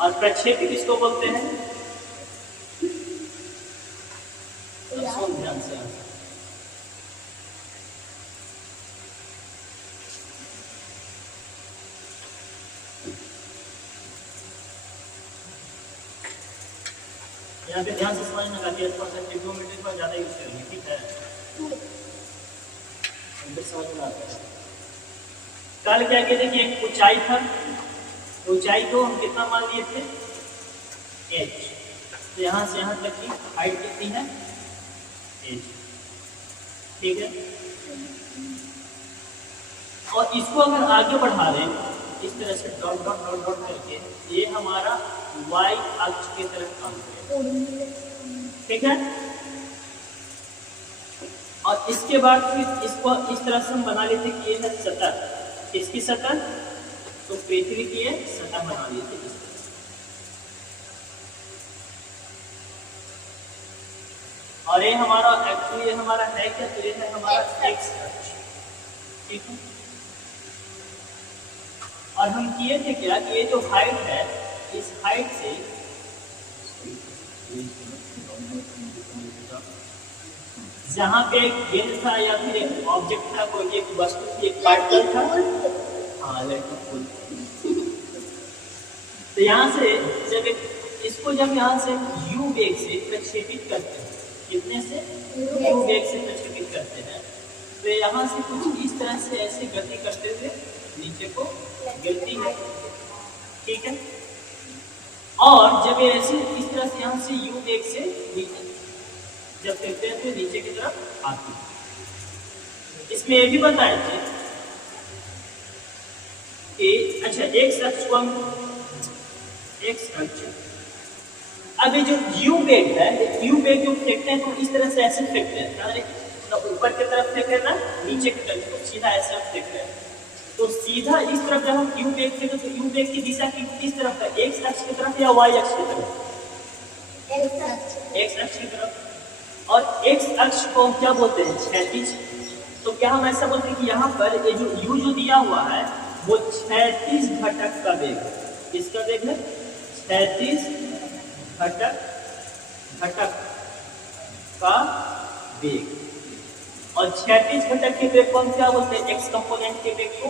और प्रक्षेपी किसको बोलते हैं? सुन ध्यान से आंसर। यहाँ पे ध्यान से समझना काफी अच्छा होता है, ट्रिग्नोमेट्री पर ज्यादा यूज करेंगे, ठीक है? समझ में आता है। कल क्या कहते हैं कि एक ऊंचाई था, ऊंचाई को हम कितना मान लिए थे? h। तो यहाँ से यहाँ तक की हाइट कितनी है? h, ठीक है? और इसको अगर आगे बढ़ा दें इस तरह से डॉट डॉट डॉट डॉट करके, ये हमारा y अक्ष की तरफ काम करेगा, ठीक है? और इसके बाद फिर इसको इस तरह से हम बना लेते कि ये है सतह, इसकी सतह, तो पृथ्वी की ये सतह बना लेते इस तरह। और ये हमारा एक्चुअली ये हमारा है क्या? तो ये है हमारा x अक्ष, ठीक है? और हम किए थे क्या कि ये जो हाइट है, इस हाइट से जहां पे एक गेंद था या फिर एक ऑब्जेक्ट था, कोई एक वस्तु थी, एक पार्टिकल था, हाँ फूल। तो यहाँ से जब इसको जब यहाँ से u वेग से प्रक्षेपित करते हैं, कितने से? u वेग से प्रक्षेपित करते हैं, तो यहाँ से कुछ इस तरह से ऐसे गति करते हुए नीचे को गिरती है, ठीक है? और जब ये ऐसे इस तरह से यहाँ से u वेग से नीचे जब फेंकते हैं तो नीचे की तरफ आती है। इसमें ये भी बताए थे कि अच्छा x अक्ष को हम x अक्ष, अब ये जो u वेग है, u वेग जो फेंकते हैं तो इस तरह से ऐसे फेंकते हैं, ना ऊपर की तरफ फेंक रहे ना नीचे की तरफ, तो सीधा ऐसे हम फेंक रहे हैं। तो सीधा इस तरफ जब हम u वेग फेंके तो u वेग की दिशा किस तरफ है? x अक्ष की तरफ या y अक्ष की तरफ? x अक्ष की तरफ। और x अक्ष को हम क्या बोलते हैं? क्षैतिज। तो क्या हम ऐसा बोलते हैं कि यहाँ पर ये जो u जो दिया हुआ है वो क्षैतिज घटक का वेग है। किसका वेग है? क्षैतिज घटक का वेग। और क्षैतिज घटक के वेग को हम क्या बोलते हैं? x कंपोनेंट के वेग को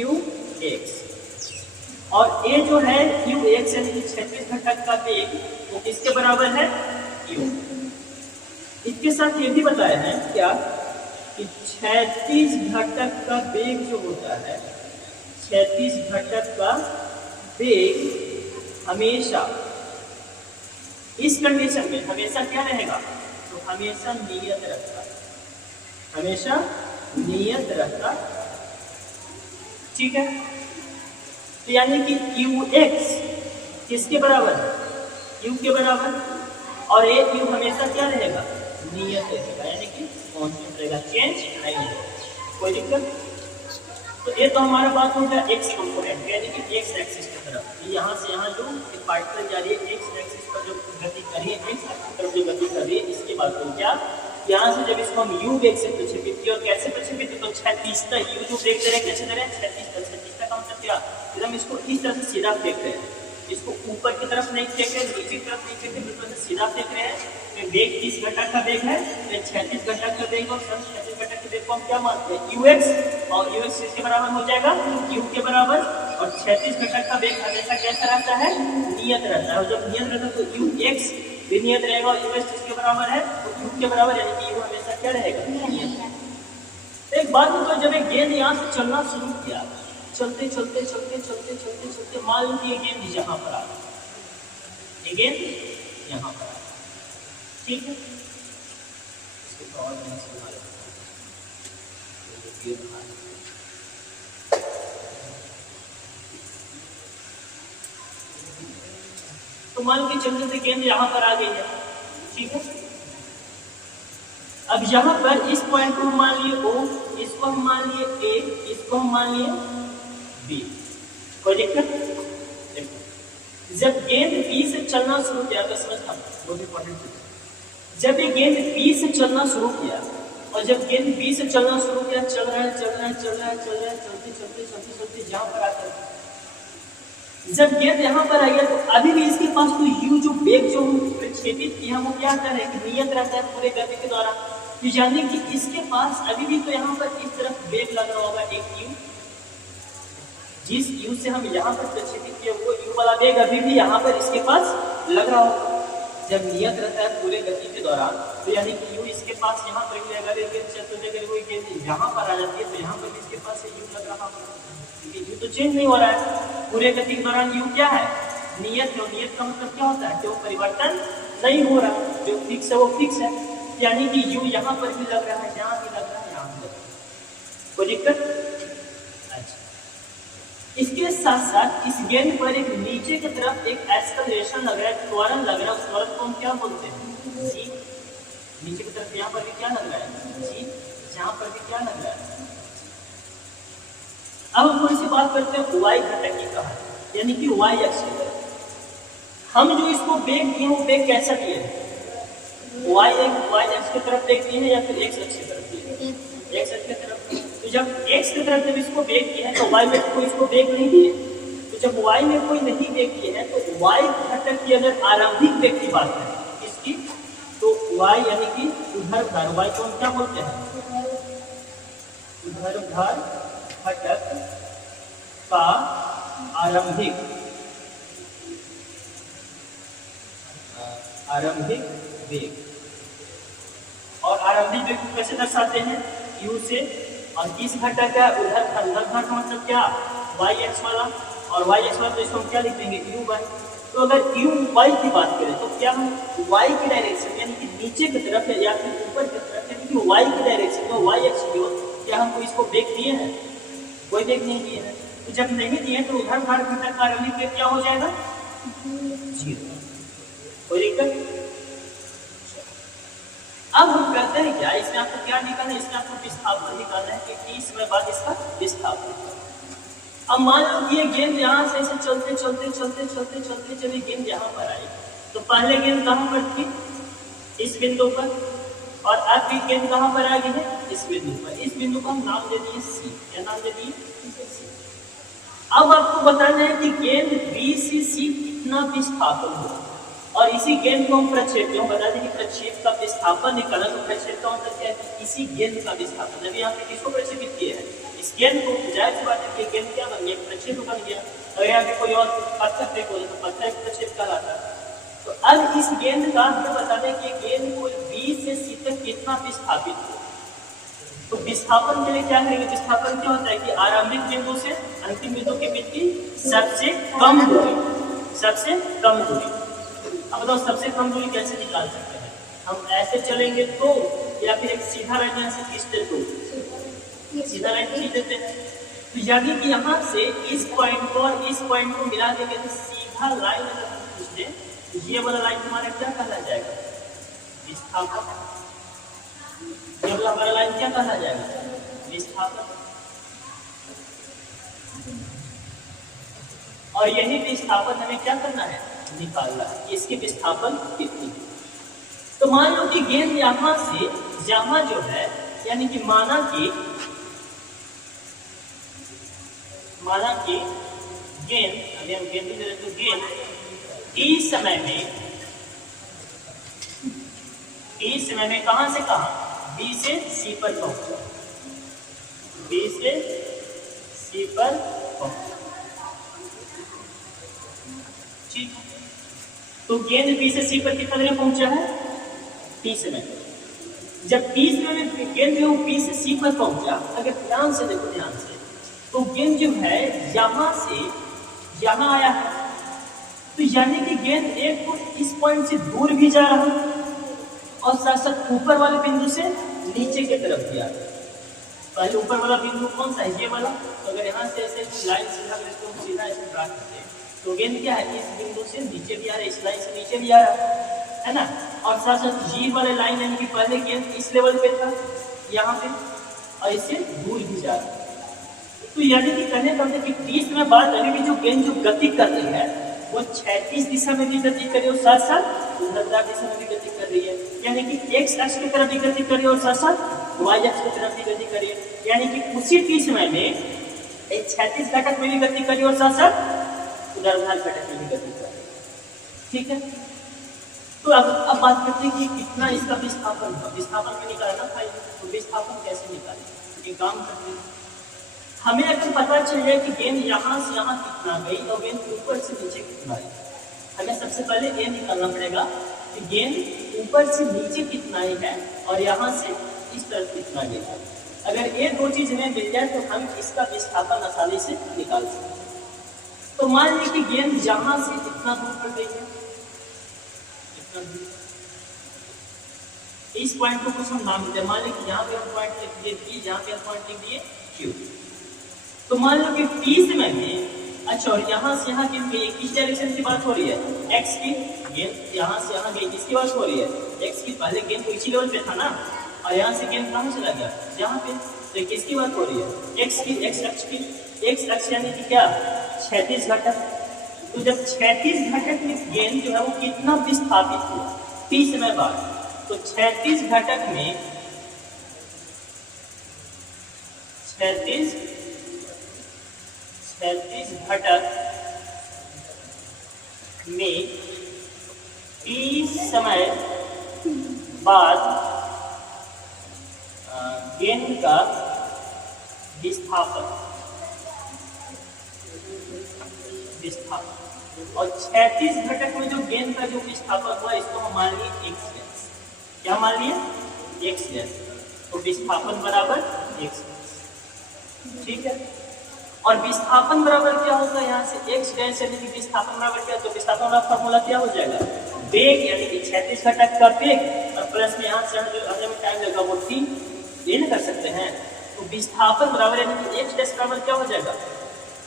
ux। और ये जो है ux यानी कि क्षैतिज घटक का वेग वो किसके बराबर है? u। इसके साथ ये भी बताया है क्या कि क्षैतिज घटक का वेग जो होता है, क्षैतिज घटक का वेग हमेशा इस कंडीशन में हमेशा क्या रहेगा? तो हमेशा नियत रहता है, हमेशा नियत रहता, ठीक है? तो यानी कि ux किसके बराबर है? u के बराबर। और ये u हमेशा क्या रहेगा? नियत रहेगा, यानी कि कांस्टेंट रहेगा, चेंज नहीं होगा। कोई दिक्कत? तो ये तो हमारा बात हो गया x कंपोनेंट, यानी कि x एक्सिस की तरफ। यहाँ से यहाँ जो पार्टिकल जा रही है x एक्सिस पर जो गति कर रही है, x एक्सिस की तरफ जो गति कर रही है, इसके बाद तो क्या यहाँ से जब इसको हम u वेग से प्रक्षेपित किया, और कैसे प्रक्षेपित? तो क्षैतिज तक u जो वेग दे रहे हैं, कैसे दे रहे हैं? क्षैतिज तक का मतलब क्या? फिर हम इसको इस तरह से सीधा फेंक रहे हैं, इसको ऊपर की तरफ नहीं फेंक रहे, नीचे की तरफ नहीं फेंक रहे, बिल्कुल सीधा फेंक रहे हैं। वेग किस घटक का वेग है? क्षैतिज घटक का वेग। और क्षैतिज घटक के वेग को हम क्या मानते हैं? ux। और ux किसके बराबर हो जाएगा? u के बराबर। और क्षैतिज घटक का वेग हमेशा कैसा रहता है? नियत रहता है। और जब नियत रहता है तो ux भी नियत रहेगा, और ux किसके बराबर है? तो u के बराबर, यानी कि u हमेशा क्या रहेगा? नियत। एक बात बताओ, जब एक गेंद यहाँ से चलना शुरू किया, चलते चलते चलते चलते चलते चलते मान लीजिए गेंद यहाँ पर आ गई, ये गेंद यहाँ पर आ गई, ठीक है? इसको और ध्यान से हमारे तो मान के चलते से गेंद यहाँ पर आ गई है, ठीक है? अब यहाँ पर इस पॉइंट को हम मान लिए O, इसको हम मान लिए A, इसको हम मान लिए B। कोई दिक्कत? जब गेंद B से चलना शुरू किया तो समझना बहुत इंपॉर्टेंट है। जब ये गेंद B से चलना शुरू किया, और जब गेंद B से चलना शुरू किया, चल रहा है चलते चलते चलते चलते जहां पर आकर जब गेंद यहाँ पर आई है तो अभी भी इसके पास तो यू जो वेग जो प्रक्षेपित किया वो क्या कर रहे हैं कि नियत रहता है पूरे गति के द्वारा। तो यानी कि इसके पास अभी भी तो यहाँ पर इस तरफ वेग लग रहा होगा एक यू, जिस यू से हम यहाँ पर प्रक्षेपित किए वो यू वाला वेग अभी भी यहाँ पर इसके पास लग रहा होगा जब नियत रहता है पूरे गति के दौरान। तो यानी कि यू इसके पास यहाँ पर भी अगर एक गेंद चलते हुए अगर कोई गेंद यहाँ पर आ जाती है तो यहाँ पर भी इसके पास यू लग रहा होगा, क्योंकि यू तो चेंज नहीं हो रहा है पूरे गति के दौरान। यू क्या है नियत, जो नियत का मतलब क्या होता है जो परिवर्तन नहीं हो रहा, जो फिक्स है वो फिक्स है। यानी कि यू यहाँ पर भी लग रहा है, यहाँ भी लग रहा है, यहाँ भी लग रहा है, कोई दिक्कत? इसके साथ साथ इस गेंद पर एक नीचे की तरफ एक एक्सेलरेशन लग रहा है, त्वरण लग रहा है, उस त्वरण को हम क्या बोलते हैं जी। नीचे की तरफ यहाँ पर भी क्या लग रहा है जी, यहाँ पर भी क्या लग रहा है। अब हम थोड़ी सी बात करते हैं वाई घटक की कहा, यानी कि वाई एक्स। हम जो इसको वेग दिए वो वेग कैसा दिए हैं, वाई एक्स की तरफ वेग दिए हैं या फिर एक्स एक्स की तरफ दिए हैं, एक्स एक्स की तरफ। तो जब x की तरफ जब इसको वेग किए हैं तो y में कोई इसको वेग नहीं दिए, तो जब y में कोई नहीं वेग किए हैं तो y घटक की अगर आरंभिक वेग की बात है इसकी, तो y यानी कि ऊर्ध्वाधर y को हम क्या बोलते हैं ऊर्ध्वाधर घटक का आरंभिक वेग। और आरंभिक वेग को कैसे दर्शाते हैं u से, और किस घटक है ऊर्ध्वाधर का मतलब क्या वाई एक्स वाला, और वाई एक्स वाला तो इसको हम क्या लिख देंगे यू वाई। तो अगर यू वाई की बात करें तो क्या हम वाई की डायरेक्शन यानी कि नीचे की तरफ या फिर ऊपर की तरफ यानी कि वाई की डायरेक्शन में वाई एक्स की ओर क्या हमको इसको वेग दिए हैं, कोई वेग नहीं दिए हैं। तो जब नहीं दिए तो ऊर्ध्वाधर घटक का आरंभिक वेग क्या हो जाएगा 0, कोई दिक्कत? अब हम करते हैं क्या, इसमें आपको क्या निकालना है, इसमें आपको विस्थापन निकालना है कि 30 समय बाद इसका विस्थापन। अब मान लो कि ये गेंद यहाँ से ऐसे चलते चलते चलते चलते चलते चली गेंद यहाँ पर आई, तो पहले गेंद कहाँ पर थी इस बिंदु पर, और अब भी गेंद कहाँ पर आ गई है इस बिंदु पर। इस बिंदु को हम नाम दे दिए सी, क्या नाम दे दिए सी। अब आपको बताना है कि गेंद बी से सी कितना विस्थापन हुआ, और इसी गेंद को हम प्रक्षेप बता दें कि प्रक्षेप का विस्थापन निकाला। तो प्रक्षेप का मतलब क्या है कि इसी गेंद का विस्थापन, अभी यहाँ पे किसको प्रक्षेपित किया है इस गेंद को, जाहिर सी बात है कि गेंद क्या बन गया प्रक्षेप बन गया। अगर यहाँ पे कोई और पत्थर फेंक हो तो पत्थर प्रक्षेप कहलाता है। तो अब इस गेंद का हमें बता दें कि गेंद को बी से सी तक कितना विस्थापित हो। तो विस्थापन के लिए क्या करेंगे, विस्थापन क्या होता है कि आरंभिक बिंदु से अंतिम बिंदु के बीच की सबसे कम दूरी, सबसे कम दूरी। अब बताओ सबसे कम दूरी कैसे निकाल सकते हैं, हम ऐसे चलेंगे तो, या फिर एक सीधा लाइन यहाँ से खींचते तो, सीधा लाइन खींच देते हैं। तो यानी कि यहाँ से इस पॉइंट को और इस पॉइंट को मिला देंगे तो सीधा लाइन अगर हम खींच दें तो ये वाला लाइन हमारा क्या कहला जाएगा विस्थापन। ये वाला हमारा लाइन क्या कहला जाएगा विस्थापन। और यही विस्थापन हमें क्या करना है निकालना है, इसके विस्थापन कितनी। तो मान लो कि गेंद यहां से जहां जो है, यानी कि माना कि गेंद, अभी हम गेंद ले तो गेंद इस समय में कहां से कहां बी से सी पर पहुंचा, बी से सी पर पहुंचा, ठीक। तो गेंद बी से सी पर कितना देर पहुंचा है 30 मिनट। जब 30 मिनट में गेंद जो बी से सी पर पहुंचा, अगर ध्यान से देखो ध्यान से, तो गेंद जो है यहां से यहां आया है, तो यानी कि गेंद एक तो इस पॉइंट से दूर भी जा रहा है और साथ साथ ऊपर वाले बिंदु से नीचे की तरफ भी आ रहा है। पहले ऊपर वाला बिंदु कौन सा है ये वाला, तो अगर यहाँ से ऐसे लाइन सीधा ऐसे ड्रा करते हैं तो गेंद क्या है इस बिंदु से नीचे भी आ रहा है, इस लाइन से नीचे भी आ रहा है ना। और साथ साथ ये वाले लाइन यानी कि पहले गेंद इस लेवल पे था यहाँ पे और इससे दूर भी जा रहा है। तो यानी कि कहने का मतलब कि 30 में बाद अभी भी जो गेंद जो गति कर रही है वो 36 दिशा में भी गति कर रही है और साथ साथ ऊर्ध्वाधर दिशा में भी गति कर रही है। यानी कि एक्स अक्ष की तरफ भी गति कर रही है और साथ साथ वाई अक्ष की तरफ भी गति कर रही है। यानी कि उसी 30 समय में एक 36 घटक में भी गति कर रही है और साथ साथ ऊर्ध्वाधर घटक में भी गति कर रही है। ठीक है, तो अब बात करते हैं कि कितना इसका विस्थापन था। विस्थापन में निकालना था, तो विस्थापन कैसे निकालें? एक काम करते हैं, हमें अगर पता चल जाए कि गेंद यहाँ से यहाँ कितना गई और गेंद ऊपर से नीचे कितना आई, हमें सबसे पहले ये निकालना पड़ेगा कि गेंद ऊपर से नीचे कितना ही है और यहाँ से इस तरफ कितना गया। अगर ये दो चीज हमें मिल जाए तो हम इसका विस्थापन आसानी से निकाल सकते हैं। तो मान लीजिए कि गेंद यहाँ से इतना दूर पर गई है, इतना दूर, इस पॉइंट को कुछ हम नाम देते हैं। मान लीजिए कि यहाँ पे हम पॉइंट लिख दिए P, जहाँ पे हम पॉइंट लिख दिए Q। तो मान लो कि P समय में, अच्छा, और यहाँ से यहाँ किस डायरेक्शन की बात हो रही है? X की। गेंद यहाँ से यहाँ गई, किसकी बात हो रही है? X की। पहले गेंद तो इसी लेवल पे था ना, और यहाँ से गेंद कहाँ चला गया? यहाँ पे। तो किसकी बात हो रही है? X की, X अक्ष की। X अक्ष यानी कि क्या? क्षैतिज घटक। तो जब क्षैतिज घटक में गेंद जो है वो कितना विस्थापित हुआ P समय बाद, तो क्षैतिज घटक में, क्षैतिज घटक में P समय बाद गेंद का विस्थापन, और क्षैतिज घटक में जो गेंद का जो विस्थापन हुआ इसको हम मान लिए x डैश। क्या मान लिए? x dash. तो विस्थापन बराबर x डैश। ठीक है, और विस्थापन बराबर क्या होगा? यहाँ से x डैश यानी कि विस्थापन बराबर क्या? तो विस्थापन का फॉर्मूला क्या हो जाएगा? वेग यानी कि क्षैतिज घटक का वेग और प्लस में यहाँ से जो आने में टाइम लगा वो t, ये कर सकते हैं। तो विस्थापन बराबर यानी कि x डैश बराबर क्या हो जाएगा?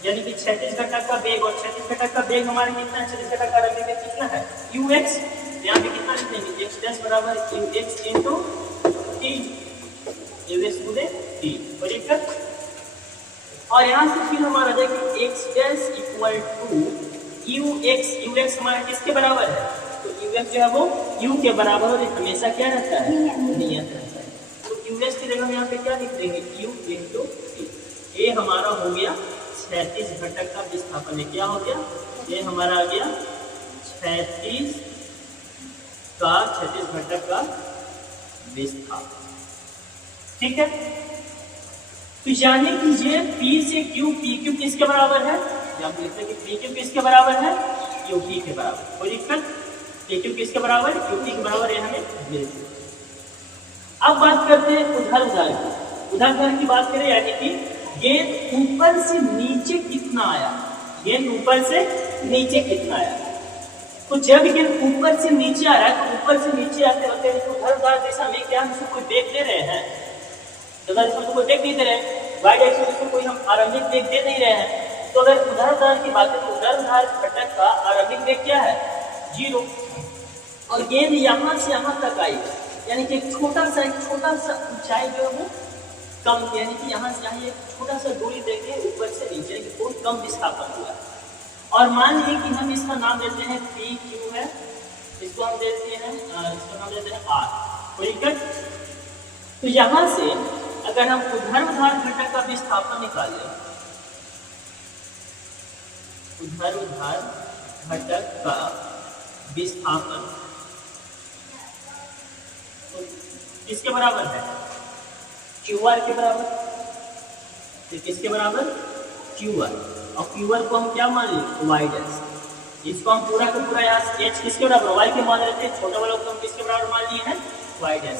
यानी कि क्षैतिज घटक का वेग, और क्षैतिज घटक का वेग हमारे कितना है? क्षैतिज घटक का वेग कितना है? ux। यहाँ पे कितना लिख देंगे? x डैश बराबर ux इंटू t, ux गुणे t। ठीक है, और यहाँ से फिर हमारा देखिए x dash equal to ux हमारा किसके बराबर है? तो ux जो है वो u के बराबर, और हमेशा क्या रहता है? नियत रहता है। तो ux की जगह हम यहाँ पे क्या लिख देंगे? u into t। ये हमारा हो गया क्षैतिज घटक का विस्थापन। है क्या हो गया? ये हमारा आ गया क्षैतिज घटक का विस्थापन। ठीक है, तो यानी कीजिए P से Q, PQ किसके बराबर है? आप लिखते हैं कि PQ किसके बराबर है? QP के बराबर। कोई दिक्कत? PQ किसके बराबर? QP के बराबर। ये हमें मिल गया। अब बात करते हैं उधर की बात करें, यानी कि गेंद ऊपर से नीचे कितना आया, गेंद ऊपर से नीचे कितना आया। तो जब गेंद ऊपर से नीचे आ रहा है, तो ऊपर से नीचे आते वक्त उधर दिशा में क्या हम इसको कोई वेग दे रहे हैं? इसको कोई वेग नहीं दे रहे हैं, वाई डायरेक्शन इसको कोई हम आरंभिक वेग दे नहीं रहे हैं। तो अगर उधर की बात करें तो उधर घटक का आरंभिक वेग क्या है? 0। और गेंद यहाँ से यहाँ तक आई, यानी कि एक छोटा सा ऊंचाई जो है वो कम, यानी कि यहाँ से यहाँ एक छोटा सा दूरी देखे ऊपर से नीचे, बहुत कम विस्थापन हुआ है। और मान लीजिए कि हम इसका नाम देते हैं PQ है, इसको हम देते हैं R। ठीक है, तो यहाँ से अगर हम ऊर्ध्वाधर घटक का विस्थापन निकालें, ऊर्ध्वाधर घटक का विस्थापन तो किसके बराबर है? QR के बराबर। तो किसके बराबर? QR। और QR को हम क्या मान लें? Y dash. इसको हम पूरा का पूरा यहाँ H किसके बराबर? Y के मान लेते हैं। छोटे वालों को हम किसके बराबर मान लिए हैं? Y dash.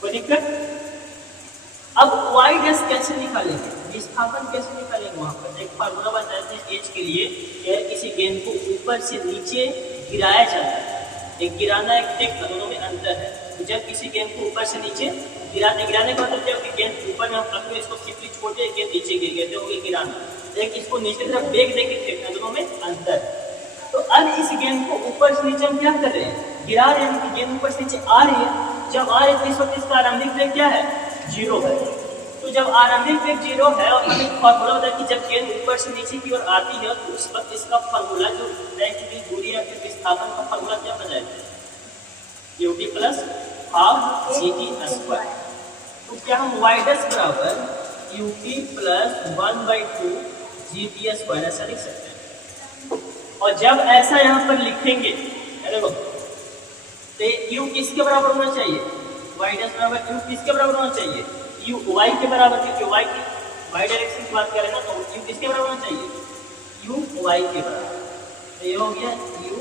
कोई दिक्कत? अब Y डैश कैसे निकालेंगे? विस्थापन कैसे निकालेंगे? वहां पर एक फार्मूला बताते हैं H के लिए। किसी गेंद को ऊपर से नीचे गिराया जाता है, एक गिराना एक टेकना, दोनों में अंतर है। तो जब किसी गेंद को ऊपर से नीचे गिराने का मतलब क्या? गेंद ऊपर में हम रखते हैं, इसको सिंपली छोटे, गेंद नीचे गिर गए तो गिराना, लेकिन इसको नीचे तरफ वेग देके फेंकना, दोनों में अंतर है। तो अब इस गेंद को ऊपर से नीचे हम क्या कर रहे हैं? गिरा रहे हैं, कि गेंद ऊपर से नीचे आ रही है। जब आ रही है तो इस वक्त इसका आरंभिक वेग क्या है? 0 है। तो जब आरंभिक वेग 0 है और हमें फॉर्मूला होता है कि जब गेंद ऊपर से नीचे की ओर आती है तो उस वक्त इसका फॉर्मूला जो तय की गई दूरी या फिर विस्थापन का फॉर्मूला क्या बन जाएगा? QT plus half GT square. तो क्या हम y डैश बराबर QT प्लस 1/2 GT स्क्वायर ऐसा लिख सकते हैं? और जब ऐसा यहाँ पर लिखेंगे देखो, तो u किसके बराबर होना चाहिए, y डैश बराबर u किसके बराबर होना चाहिए, u y के बराबर, क्योंकि y डायरेक्शन की बात करें ना तो u किसके बराबर होना चाहिए, u y के बराबर। तो ये हो गया u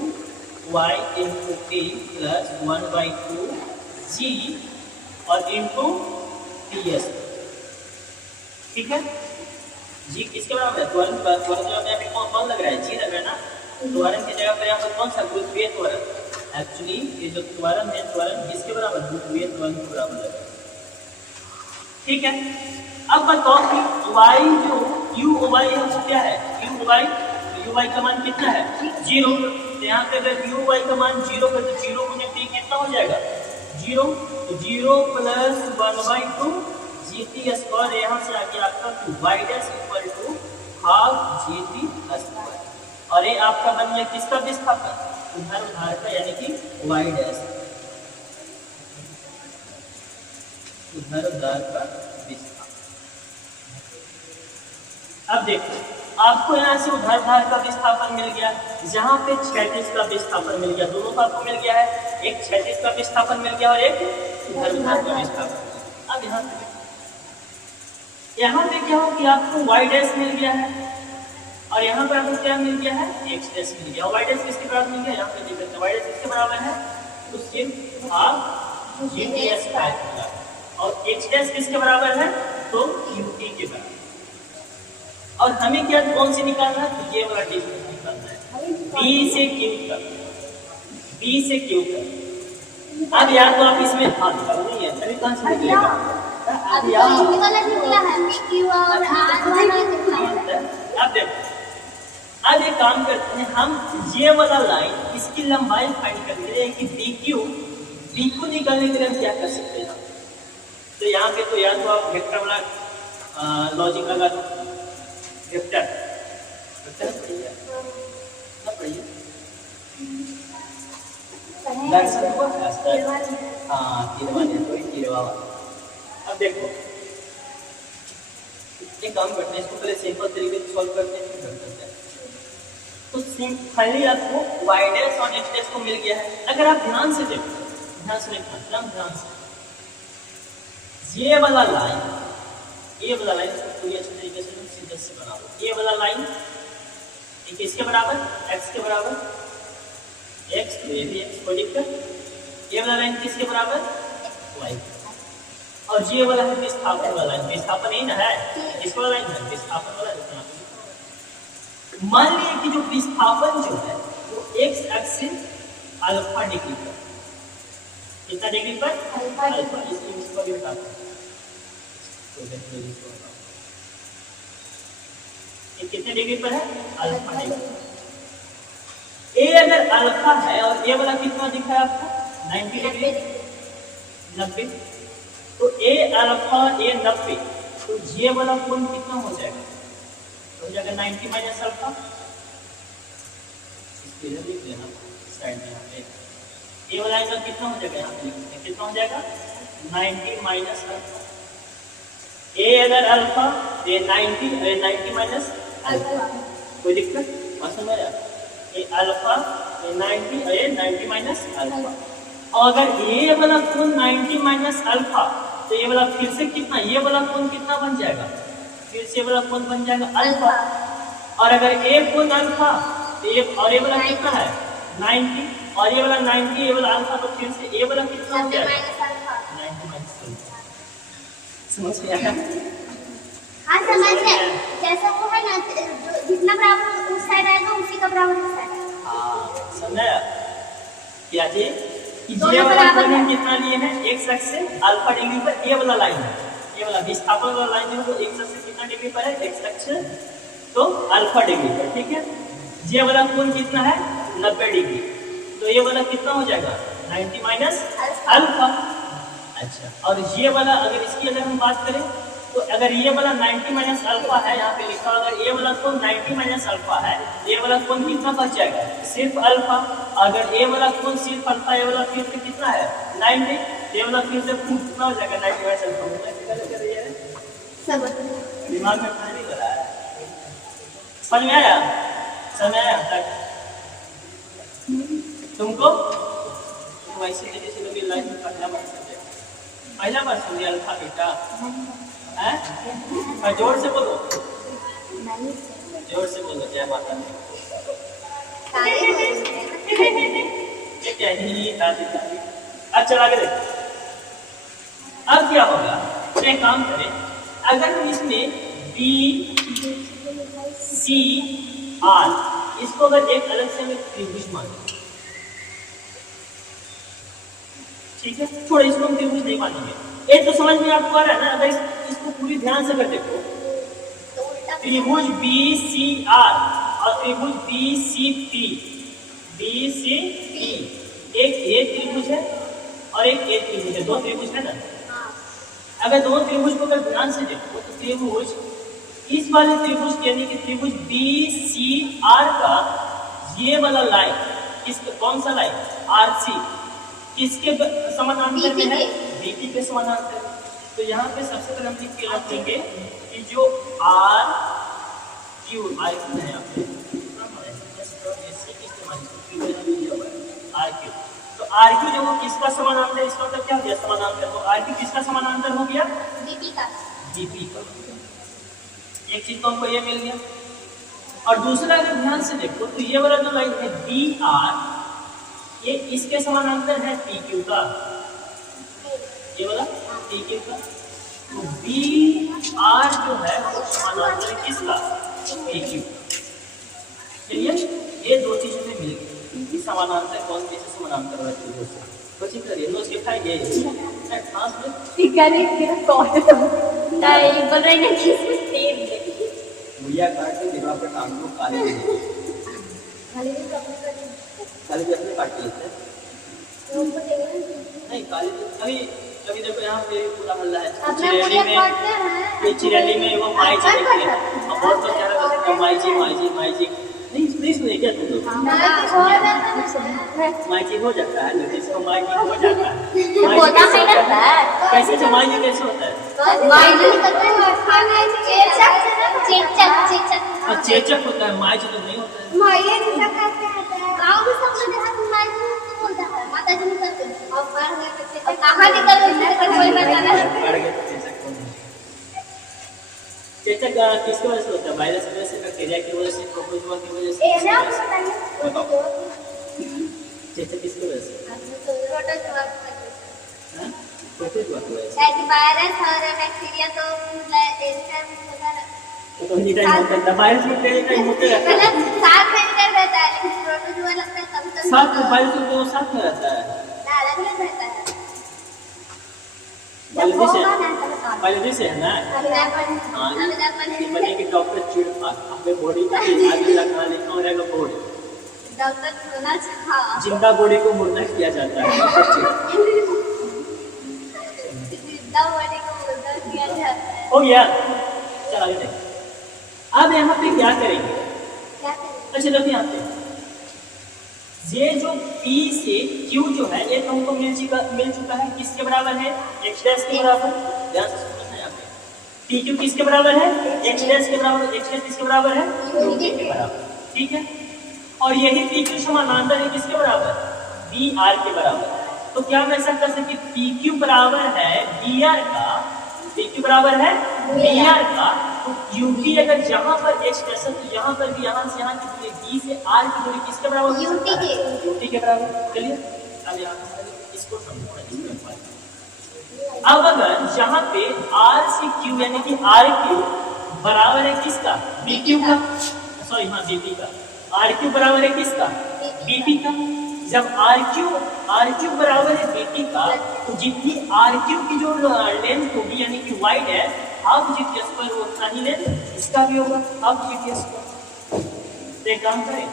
y into a plus 1/2 g और इंटू ts, ठीक है। g किसके बराबर है, त्वरण जो यहाँ पे कौन लग रहा है, g लग रहा है ना, त्वरण की जगह पर यहाँ पर कौन सा गुरुत्वीय त्वरण, एक्चुअली ये जो त्वरण है, त्वरण किसके बराबर, गुरुत्वीय त्वरण के बराबर है, ठीक है। अब बताओ कि y जो u y है वो क्या है, u y का मान कितना है, 0। तो यहाँ पे अगर u y का मान 0 है तो 0 गुने t कितना हो जाएगा, 0। तो 0 प्लस 1/2 gt स्क्वायर, यहाँ से आगे आपका y dash equal to half gt square, और ये आपका बन गया किसका विस्थापन, उधार का, यानी कि y डैश, उधार का विस्थापन। अब देखो आपको यहाँ से उधार का विस्थापन मिल गया, जहाँ पे क्षैतिज का विस्थापन मिल गया, दोनों का आपको मिल गया है, एक क्षैतिज का विस्थापन मिल गया और एक उधार का विस्थापन। अब यहाँ पे क्या हो कि आपको y डैश मिल गया है और यहाँ पर आपको क्या मिल गया है, x डैश मिल गया, और y डैश किसके बराबर मिल गया, यहाँ पे देख सकते हैं y डैश किसके बराबर है, तो सिर्फ हाफ gt स्क्वायर, और x डैश किसके बराबर है, तो qt के बराबर। और हमें क्या कौन से निकालना है, तो ये वाला डिस्टेंस निकालना है, b से q तक, b से q तक। अब यार तो आप इसमें हाथ निकालो, नहीं है तभी कहां से निकलेगा, अब देखो, अब एक काम करते हैं हम, ये वाला लाइन इसकी लंबाई फाइंड करते हैं कि BQ निकालने के लिए हम क्या कर सकते हैं। तो यहाँ पे तो या तो आप वेक्टर वाला लॉजिक लगा दो, वेक्टर पढ़िए ना, पढ़िए दर्शन को हाँ तिरवा। अब देखो एक काम करते हैं, इसको पहले सिंपल तरीके से सॉल्व करते हैं, फिर करते हैं। तो सिंपली आपको y डैश और x डैश को मिल गया है। अगर आप ध्यान से देखो, ध्यान से ये वाला लाइन पूरी अच्छी तरीके से सीधे से बना लो। ये वाला लाइन किसके बराबर, x के बराबर, x तो ये भी x, कोई दिक्कत। ये वाला लाइन किसके बराबर, y, और ये वाला है विस्थापन वाला, विस्थापन ही ना है, इस वाला लाइन है विस्थापन वाला। मान लीजिए कि जो विस्थापन जो है वो x अक्ष से अल्फा डिग्री पर, कितना डिग्री पर, अल्फा, इसको भी बताते हैं। ये कितने डिग्री पर है, अल्फा डिग्री। ए अगर अल्फा है और ए वाला कितना दिख रहा है आपको, 90 डिग्री, 90। तो ए अल्फा ए 90, तो ये वाला कोण कितना हो जाएगा, तो हो जाएगा 90 माइनस अल्फा। इधर लिख देना साइड में, यहाँ पे ए वाला एंगल कितना हो जाएगा, यहाँ पे लिख दें कितना हो जाएगा, 90 माइनस अल्फा। ए अगर अल्फा, ए 90 माइनस अल्फा, कोई दिक्कत, समझ आया। ए अल्फा, ए 90 माइनस अल्फा। और अगर ये वाला कोण 90 माइनस अल्फा, तो ये वाला फिर से कितना, ये वाला कोण कितना बन जाएगा, फिर से वाला कोण बन जाएगा अल्फा। और अगर ए कोण अल्फा, तो ये और ये वाला कितना है 90, और ये वाला 90, ये वाला अल्फा, तो फिर से ये वाला कितना हो जाएगा 90 माइनस अल्फा। समझ में आया? हाँ समझ गए। जैसा वो है ना, जितना बराबर उस साइड आएगा उसी का बराबर इस साइड आएगा। हाँ समझा क्या जी, कि ये वाला कोण कितना लिए हैं, x अक्ष से अल्फा डिग्री पर ये वाला लाइन है, ये वाला विस्थापन वाला लाइन है, वो x अक्ष से कितना डिग्री पर है, x अक्ष तो अल्फा डिग्री पर, ठीक है। ये वाला कोण कितना है 90 डिग्री, तो ये वाला कितना हो जाएगा 90 माइनस अल्फा। अच्छा, और ये वाला अगर इसकी अगर हम बात करें, तो अगर ये वाला 90 माइनस अल्फा है, यहाँ पे लिखा, अगर ये वाला कोण 90 माइनस अल्फा है, ये वाला कोण कितना बच जाएगा, सिर्फ अल्फा। अगर ये वाला कोण सिर्फ अल्फा, ये वाला फिर से कितना है 90, ये वाला फिर से कितना हो जाएगा 90 माइनस अल्फा। दिमाग में नहीं लगा है, समझ में आया, समझ में आया तक तुमको? तुम ऐसे तरीके से लोग लाइफ में पहला बार सुनिए अल्फा बेटा है? और जोर से बोलो, जोर से बोलो जय माता दी। ये क्या ही दादी दादी। अच्छा आगे देखो, अब क्या होगा? एक काम करें, अगर हम इसमें बी सी आर इसको अगर एक अलग से हमें त्रिभुज माने, ठीक है, थोड़ा इसको हम त्रिभुज नहीं मानेंगे। एक तो समझ में आपको आ रहा है ना? अगर इसको पूरी ध्यान से कर देखो, त्रिभुज बी सी आर और त्रिभुज B C P, B C P, एक ए त्रिभुज है और एक ए त्रिभुज है, दो त्रिभुज है ना? अगर दो त्रिभुज को अगर ध्यान से देखो तो त्रिभुज इस वाले त्रिभुज यानी कि त्रिभुज बी सी आर का ये वाला लाइन किसके, कौन सा लाइन? आर सी, किसके समानांतर में है? बीपी के समानांतर। तो यहाँ पे सबसे पहले हम लिख के रखेंगे कि जो आर क्यू है यहाँ पे आर क्यू, तो आर क्यू जो किसका समानांतर, इसका मतलब क्या हो गया? समानांतर। तो आर क्यू किसका समानांतर हो गया? बीपी का। बीपी का। एक चीज तो हमको ये मिल गया। और दूसरा अगर ध्यान से देखो तो ये वाला जो लाइन है बी आर, ये इसके समानांतर है पी क्यू का, ये वाला पी क्यू का। तो बी आर जो है वो समानांतर है किसका? P Q. चलिए ये दो चीजें में मिल गई, समानांतर कौन कैसे समानांतर है त्रिभुज से। बच्चे करिए नोट्स के खाएंगे खास में ठीक है मेरा कॉल नहीं बोल रही ना कि इसमें तेल है भैया काट के दीवार पर टांग दो, काले खाली भी कपड़े कर काले भी अपने काट लेते हैं तो उनको देंगे नहीं काले अभी अभी देखो यहाँ पे पूरा हल्ला है अपना चिरैली में वो माई जी देखते हैं और बहुत लोग कह रहे थे माई जी माई जी माई जी नहीं प्लीज नहीं क्या तुम लोग माई जी हो जाता है लेकिन इसको माई जी हो जाता है होता है ना सर कैसे जो माई जी कैसे होता है माई जी चेचक और चेचक होता है माई जी तो नहीं होता है माई जी सब कहते हैं गांव में सब लोग हाथ माई जी को बोलता है माता जी निकलते हैं और बाहर में कहां निकल रहे हैं कोई बताना पड़ गए चेचक कौन है चेचक किसकी वजह से होता है वायरस की वजह से बैक्टीरिया की वजह से प्रोटोजोआ की वजह से ए ना बताइए चेचक किसकी वजह से प्रोटोजोआ हां प्रोटोजोआ की वजह से लाइक वायरस और बैक्टीरिया तो एंजाइम वगैरह तो एनी टाइम होता है वायरस में एनी टाइम होते रहता है मतलब साथ में निकल रहता है लेकिन प्रोटोजोआ लगता है कभी साथ में वायरस में दोनों साथ में रहता है अलग अलग रहता है बायोलॉजी से है ना बने कि डॉक्टर चिड़ अपने बॉडी का आगे लगना लिखा हो रहेगा बोर्ड डॉक्टर सुना चाहा जिंदा बॉडी को मुर्दा किया जाता है जिंदा बॉडी को मुर्दा किया जाता है हो गया चल आगे देख अब यहाँ पे क्या करेंगे क्या करें अच्छा देखो यहाँ पे ये जो P से Q जो है ये तो हमको मिल चुका है किसके बराबर है x डैश के बराबर ध्यान से सुनना यहाँ पे PQ किसके बराबर है x डैश के बराबर x डैश किसके बराबर है UT के बराबर ठीक है और यही PQ समानांतर है किसके बराबर BR के बराबर तो क्या मैं ऐसा कर सकती PQ बराबर है BR का PQ बराबर है BR का तो UT अगर यहाँ पर x डैश है तो यहाँ पर भी यहाँ से यहाँ की दूरी B से R की दूरी किसके बराबर UT के बराबर चलिए अब यहाँ पे इसको समझना अब अगर यहाँ पे R से Q यानी कि RQ बराबर है किसका BQ का सॉरी हाँ BP का RQ बराबर है किसका BP का जब RQ बराबर है BP का तो जितनी RQ की जो लेंथ होगी यानी कि वाइड है हाफ GT स्क्वायर वो उतना ही लेंथ इसका भी होगा हाफ GT स्क्वायर तो काम करें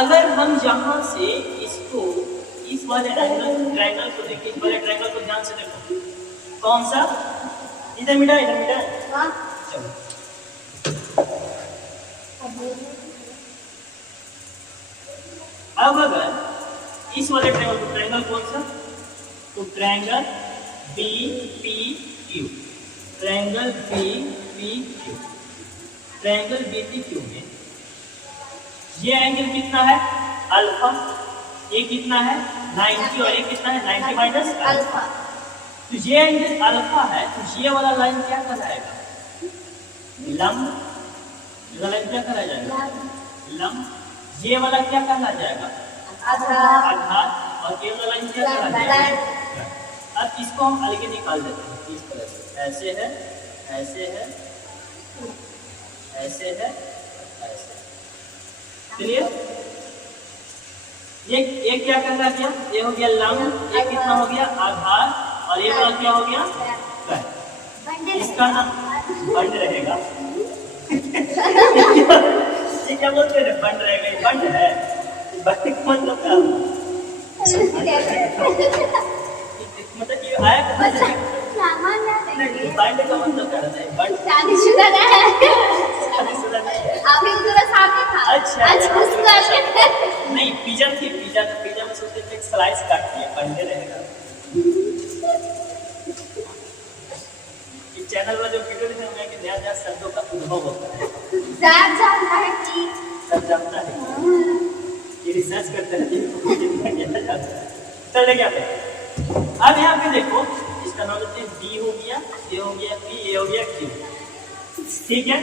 अगर हम यहाँ से इसको इस वाले ट्रायंगल को देखिए इस वाले ट्रायंगल को ध्यान से देखो कौन सा इधर मिटा हां चलो अब अगर इस वाले ट्रायंगल कौन सा तो ट्रायंगल BPQ ट्रायंगल BPQ में ये एंगल कितना है अल्फा, ये कितना है 90 और ये कितना है 90 माइनस अल्फा। तो ये एंगल अल्फा है, तो ये वाला लाइन क्या कहलाएगा? लंब। ये वाला लाइन क्या कहलाया जाएगा? लंब। ये वाला क्या कहला जाएगा? आधार। और ये वाला लाइन क्या कहला जाएगा? अब इसको हम अलग निकाल देते हैं इस तरह से, ऐसे है, ऐसे है, ऐसे है, ऐसे। क्लियर? ये क्या कहला गया? ये हो गया लंब, ये कितना हो गया? आधार, और ये वाला क्या हो गया? कर्ण। इसका नाम बंड रहेगा। ये क्या बोलते हैं? बंड रहेगा। ये बंड है, बंड का मतलब क्या? मतलब ये आया कहाँ से? नहीं, बंड का मतलब क्या रहता है? बंड शादीशुदा है। शादीशुदा नहीं है। अभी पूरा सामने था। अच्छा, अच्छा नहीं, पिज्जा थी, पिज्जा में सोचते थे स्लाइस काट दिया, बंडे रहेगा। इस चैनल में जो वीडियो देखने में कि नया शब्दों का उद्भव होता है, जानता है कि सब जानता है, ये रिसर्च करते हैं। चल क्या पे? अब यहाँ पे देखो, इसका नाम लेते हैं बी हो गया, ये हो गया पी, ये हो गया क्यू। ठीक है,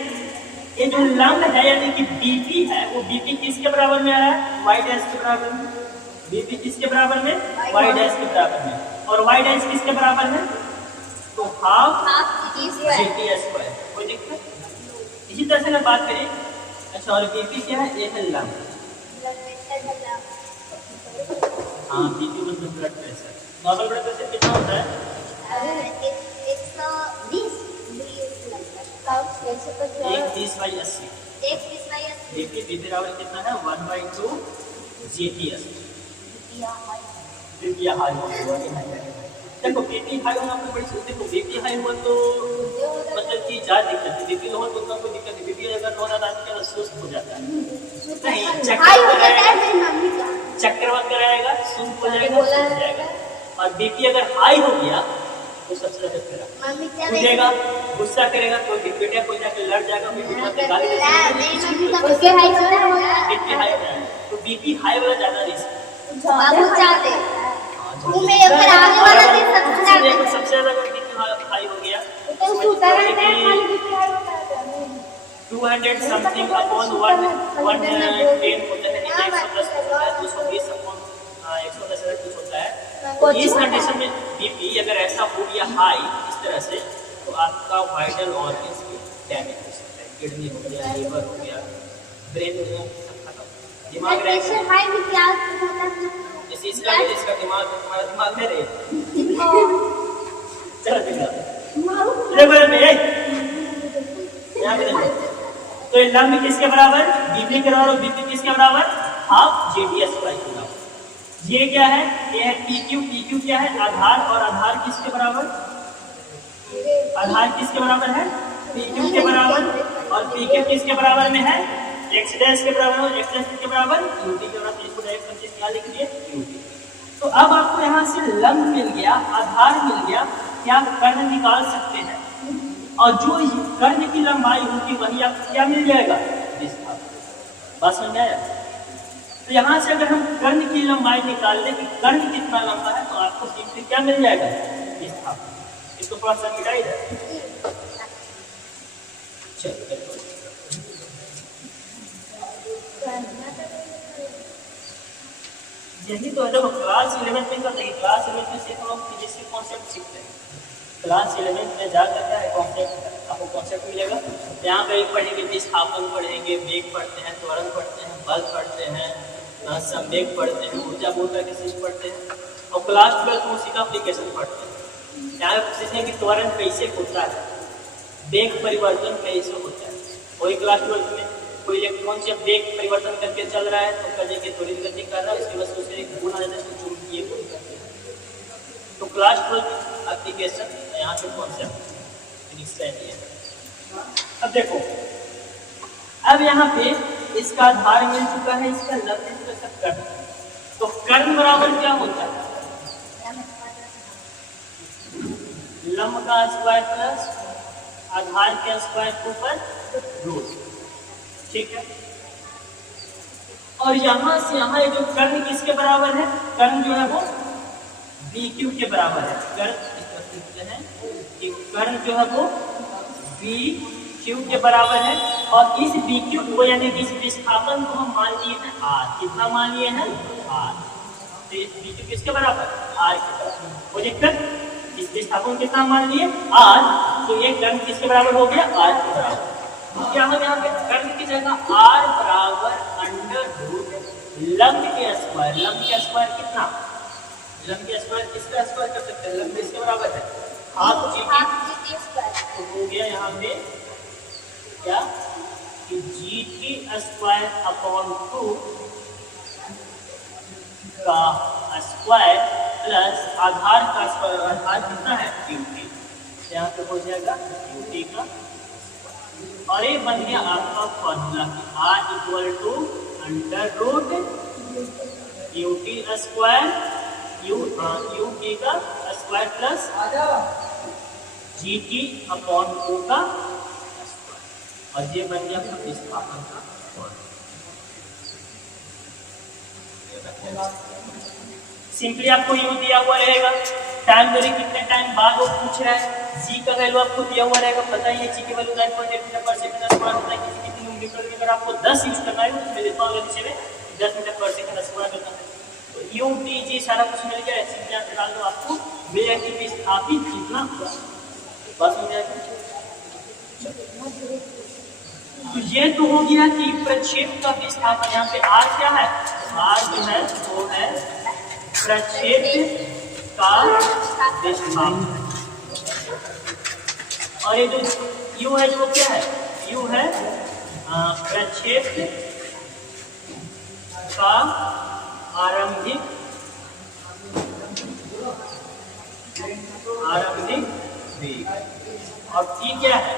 ये जो लंब है यानी कि बीपी है, वो बीपी किसके बराबर में आया? वाई डैश के बराबर में। बीपी किसके बराबर में? वाई डैश के बराबर में। और वाई डैश किसके बराबर में? तो हाफ जीटी स्क्वायर। कोई दिक्कत? इसी तरह से अगर बात करें, अच्छा, और बीपी क्या है? ये है लंब। हाँ, बीपी मतलब blood pressure. Normal blood pressure कितना होता है? 130/80। बीपी बराबर कितना है? 1/2 जीटीएस। बीपी हाई होगा। देखो बीपी हाई होना आपको बड़ी सोचते हो, बीपी हाई हुआ तो मतलब कि ज्यादा दिक्कत है। बीपी लो तो उतना कोई दिक्कत नहीं। बीपी अगर लो ज्यादा आदमी का सुस्त हो जाता है, नहीं चक्कर वक्कर आएगा, सुस्त हो जाएगा, सूख जाएगा। और बीपी अगर हाई हो गया तो सबसे ज्यादा खराब, कूदेगा, गुस्सा करेगा, कोई डिप्यूटी कोई जाकर लड़ जाएगा, बीपी हाई हो जाएगा। तो बीपी हाई वाला ज्यादा रिस्क। सबसे ज्यादा अगर बीपी हाई हो गया 200 समथिंग अपॉन 110 होता है, 110 होता है, 220 अपॉन 110 कुछ होता है। तो इस कंडीशन में बीपी अगर ऐसा हो गया हाई इस तरह से, तो आपका वाइटल ऑर्गन्स डैमेज हो सकता है। किडनी हो गया, लीवर हो गया, ब्रेन हो गया, सब खत्म। दिमाग रहेगा जैसे इसका दिमाग, तुम्हारा दिमाग है रे। चलो यहाँ पे देखो, तो ये लंब किसके बराबर? बीपी के बराबर। बीपी किसके बराबर? हाफ जीटीएस स्क्वायर के बराबर। ये क्या है? ये है पीक्यू। पीक्यू क्या है? आधार। और आधार किसके बराबर? आधार किसके बराबर है? पीक्यू के बराबर। और पीक्यू किसके बराबर में है? एक्स डैश के बराबर। और एक्स डैश के बराबर यूटी के बराबर। इसको डायरेक्ट करके क्या लिख दिए? यूटी। तो अब आपको यहाँ से लंब मिल गया, आधार मिल गया, क्या कर्ण निकाल सकते हैं। और जो कर्ण की लंबाई होगी वही आपको क्या मिल जाएगा? विस्थापन। बात समझ आया? तो यहाँ से अगर हम कर्ण की लंबाई निकाल लें कि कर्ण कितना लंबा है, तो आपको सिंपली क्या मिल जाएगा? विस्थापन। इसको थोड़ा सा मिटाई जाए। चलो यही तो है। देखो क्लास 11 में करते हैं, क्लास 11 में से हम लोग फिजिक्स के कॉन्सेप्ट सीखते हैं। क्लास 11 में जा करता है कॉन्सेप्ट, आपको कॉन्सेप्ट मिलेगा। यहाँ पे पढ़ेंगे विस्थापन पढ़ेंगे, वेग पढ़ते हैं, त्वरण पढ़ते हैं, बल पढ़ते हैं, संवेग पढ़ते हैं, ऊर्जा बोध के चीज पढ़ते हैं। और क्लास 12 में उसी का एप्लीकेशन पढ़ते हैं। यहाँ पे सीखते हैं कि त्वरण कैसे होता है, वेग परिवर्तन कैसे होता है। वही क्लास 12 में कोई इलेक्ट्रॉन से वेग परिवर्तन करके चल रहा है तो कहे कि त्वरित गति कर रहा है, उसकी वजह से उसे एक गुण आ जाता है, उसको चुंबकीय गुण करते हैं। तो क्लास 12 एप्लीकेशन यहाँ पे कॉन्सेप्ट फिजिक्स का है। अब देखो, अब यहाँ पे इसका आधार मिल चुका है, इसका लंब मिल चुका है, सब कर्ण। तो कर्ण बराबर क्या होता है? लंब का स्क्वायर प्लस आधार के स्क्वायर के ऊपर रूट। ठीक है। और यहाँ से यहाँ ये जो कर्ण किसके बराबर है, कर्ण जो है वो बी क्यू के बराबर है। कर्ण है कि कर्ण जो है वो बी क्यू के बराबर है और इस बी क्यू को यानी कि इस विस्थापन को हम मान लिए हैं आर। कितना मान लिए हैं, आर। तो इस बी क्यू किसके बराबर, आर के बराबर। कोई दिक्कत, इस विस्थापन कितना मान लिए आर, तो ये कर्ण किसके बराबर हो गया, आर के बराबर। तो क्या हम यहाँ पे कर्ण की जगह आर बराबर अंडर रूट लंब के स्क्वायर। लंब के स्क्वायर कितना, लंब के स्क्वायर किसका स्क्वायर कर सकते हैं, लंब इसके बराबर है हाफ जी टी स्क्वायर। तो हो गया यहाँ पे क्या कि जी टी स्क्वायर अपॉन 2 का स्क्वायर प्लस आधार का स्क्वायर। आधार कितना है, क्यूटी, यहाँ पे हो जाएगा क्यूटी का। और ये बन गया आपका formula R equal to under root QT square QT का square plus G T upon 2 का स्क्वायर। और ये बन गया आपका विस्थापन का फॉर्मूला। सिंपली आपको यू दिया हुआ रहेगा, टाइम देरी कितने टाइम बाद वो पूछ रहा है, जी का वैल्यू आपको दिया हुआ रहेगा, पता ही है जी की वैल्यू 9.8 मीटर पर सेकंड स्क्वायर होता है। किसी कितनी न्यूमेरिकल में अगर आपको 10 यूज करना है तो उसमें लिखा होगा नीचे में 10 मीटर पर सेकंड स्क्वायर होता है। तो यू टी जी सारा कुछ मिल गया, ऐसे में आप डाल दो, आपको मिल जाएगा कि विस्थापित कितना हुआ, बस हो जाएगा। तो ये तो हो गया कि प्रक्षेप का विस्थापन। यहाँ पे आर क्या है, आर जो है वो है प्रक्षेप का विस्थापन। और ये जो यू है जो क्या है, यू है प्रक्षेप का आरंभिक वेग। और टी क्या है,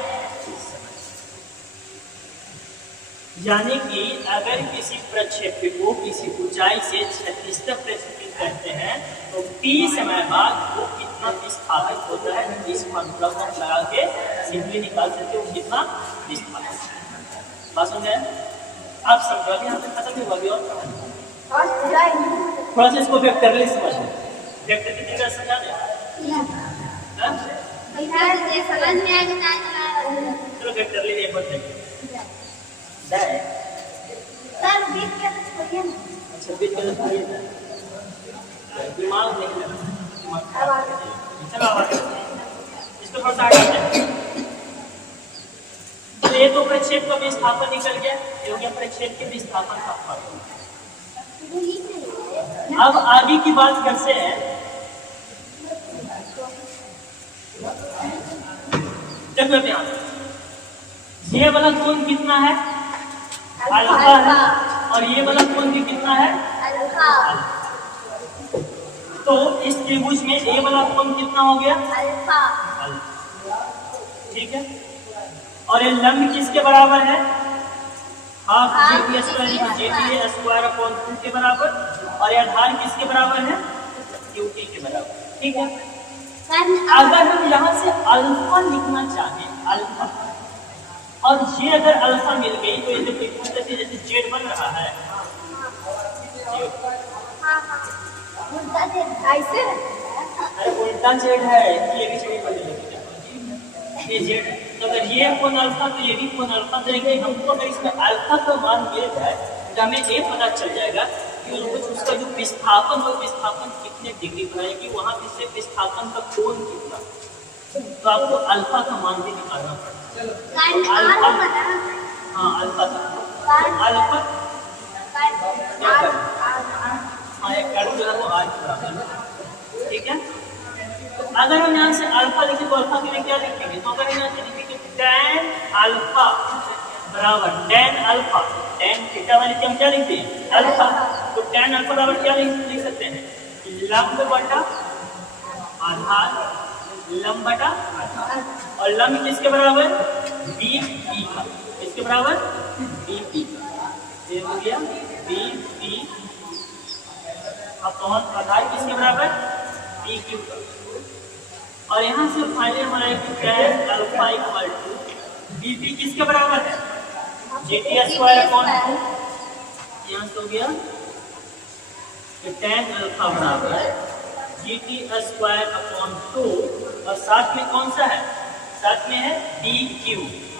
यानी कि अगर किसी प्रक्षेप्य को किसी ऊंचाई से क्षैतिज तक प्रक्षेपित करते हैं तो टी समय बाद वो कितना विस्थापित होता है, इस फॉर्मूला को लगा के सिंपली निकाल सकते हो कितना विस्थापित। बात समझ आए, आप समझो यहाँ पे खत्म हुआ भी और थोड़ा सा इसको वेक्टरली समझ लो। वेक्टर की तरह समझा दे, समझ में आएगा। चलो वेक्टरली एक बार देखिए। सर बीच के छोड़िए ना। अच्छा बीच के छोड़िए ना, दिमाग नहीं लगा। चलो आगे इसको थोड़ा सा आगे। तो ये तो प्रक्षेप का विस्थापन निकल गया, ये हो गया प्रक्षेप के विस्थापन का फॉर्मूला। अब आगे की बात करते हैं। देखो ध्यान, ये वाला कोण कितना है, अल्फा है, और ये वाला कोण भी कितना है, अल्फा। तो इस त्रिभुज में ए वाला कोण कितना हो गया, अल्फा। ठीक है। और ये लंब किसके बराबर है, half G T square, G T square upon 2 के बराबर। और ये आधार किसके बराबर है, क्यू टी के बराबर। ठीक है। अगर हम यहाँ से अल्फा लिखना चाहें, अल्फा, और ये अगर अल्फा मिल गई तो ये देखिए जैसे जेड बन रहा है, उल्टा जेड है, ये भी जेड बन जाएगा, ये जेड। तो अगर ये कोण अल्फा तो ये भी कोण अल्फा। देखिए हमको अगर इसमें अल्फा का मान मिल जाए तो हमें ये पता चल जाएगा कि उसका जो विस्थापन हो, विस्थापन कितने डिग्री बनाएगी, वहां से विस्थापन का कोण कितना। तो आपको अल्फा का मान भी निकालना पड़ेगा। अल्फा, हाँ अल्फा का, अल्फा हाँ एक कर्व जो है वो आर के बराबर। ठीक है। तो अगर हम यहाँ से अल्फा लिखें तो अल्फा के लिए क्या लिखेंगे, तो अगर यहाँ से लिखेंगे tan अल्फा बराबर tan अल्फा, tan थीटा वाले हम क्या लिखते हैं, अल्फा। तो tan अल्फा बराबर क्या लिख सकते हैं, लंब बटा आधार, लंब बटा आधार। और लंब किसके बराबर, बी पी का, किसके बराबर, बी पी का। ये हो गया बी पी अपॉन आधार किसके बराबर, पी क्यू का। और यहाँ से फाइनली हमारा tan alpha equal to B P किसके बराबर है, जी टी स्क्वायर अपॉन 2 यहाँ से हो गया tan अल्फा बराबर GT स्क्वायर अपॉन 2 और साथ में कौन सा है, साथ में है DQ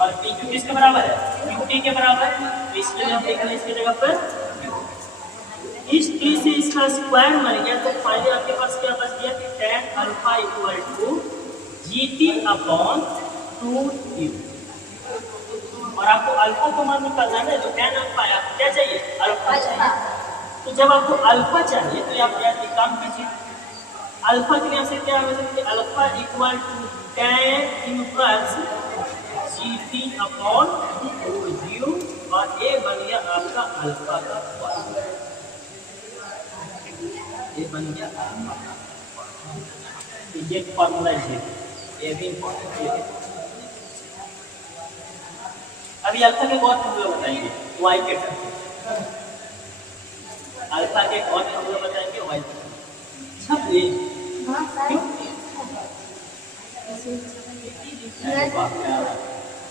और DQ किसके बराबर है, QT के बराबर। तो इसलिए हम देख लें इसकी जगह पर इस t से इसका स्क्वायर बन गया, तो फाइनली आपके पास क्या बच गया कि tan alpha equal to GT upon 2Q। और आपको अल्फा को मान निकालना है, जो tan अल्फा है आपको क्या चाहिए, अल्फा चाहिए। तो जब आपको अल्फा चाहिए तो आप एक काम कीजिए, अल्फा के यहाँ से क्या हो सकती है, alpha equal to tan inverse GT upon 2U और ये बन गया आपका अल्फा का फॉर्मूला, ये बन गया अल्फा का। ये फॉर्मूला है, ये भी इम्पोर्टेंट है। अभी अल्फा के बहुत फॉर्मूला बताएंगे y के टर्म में, अल्फा के और फॉर्मूला बताएंगे y के टर्म में। सब ले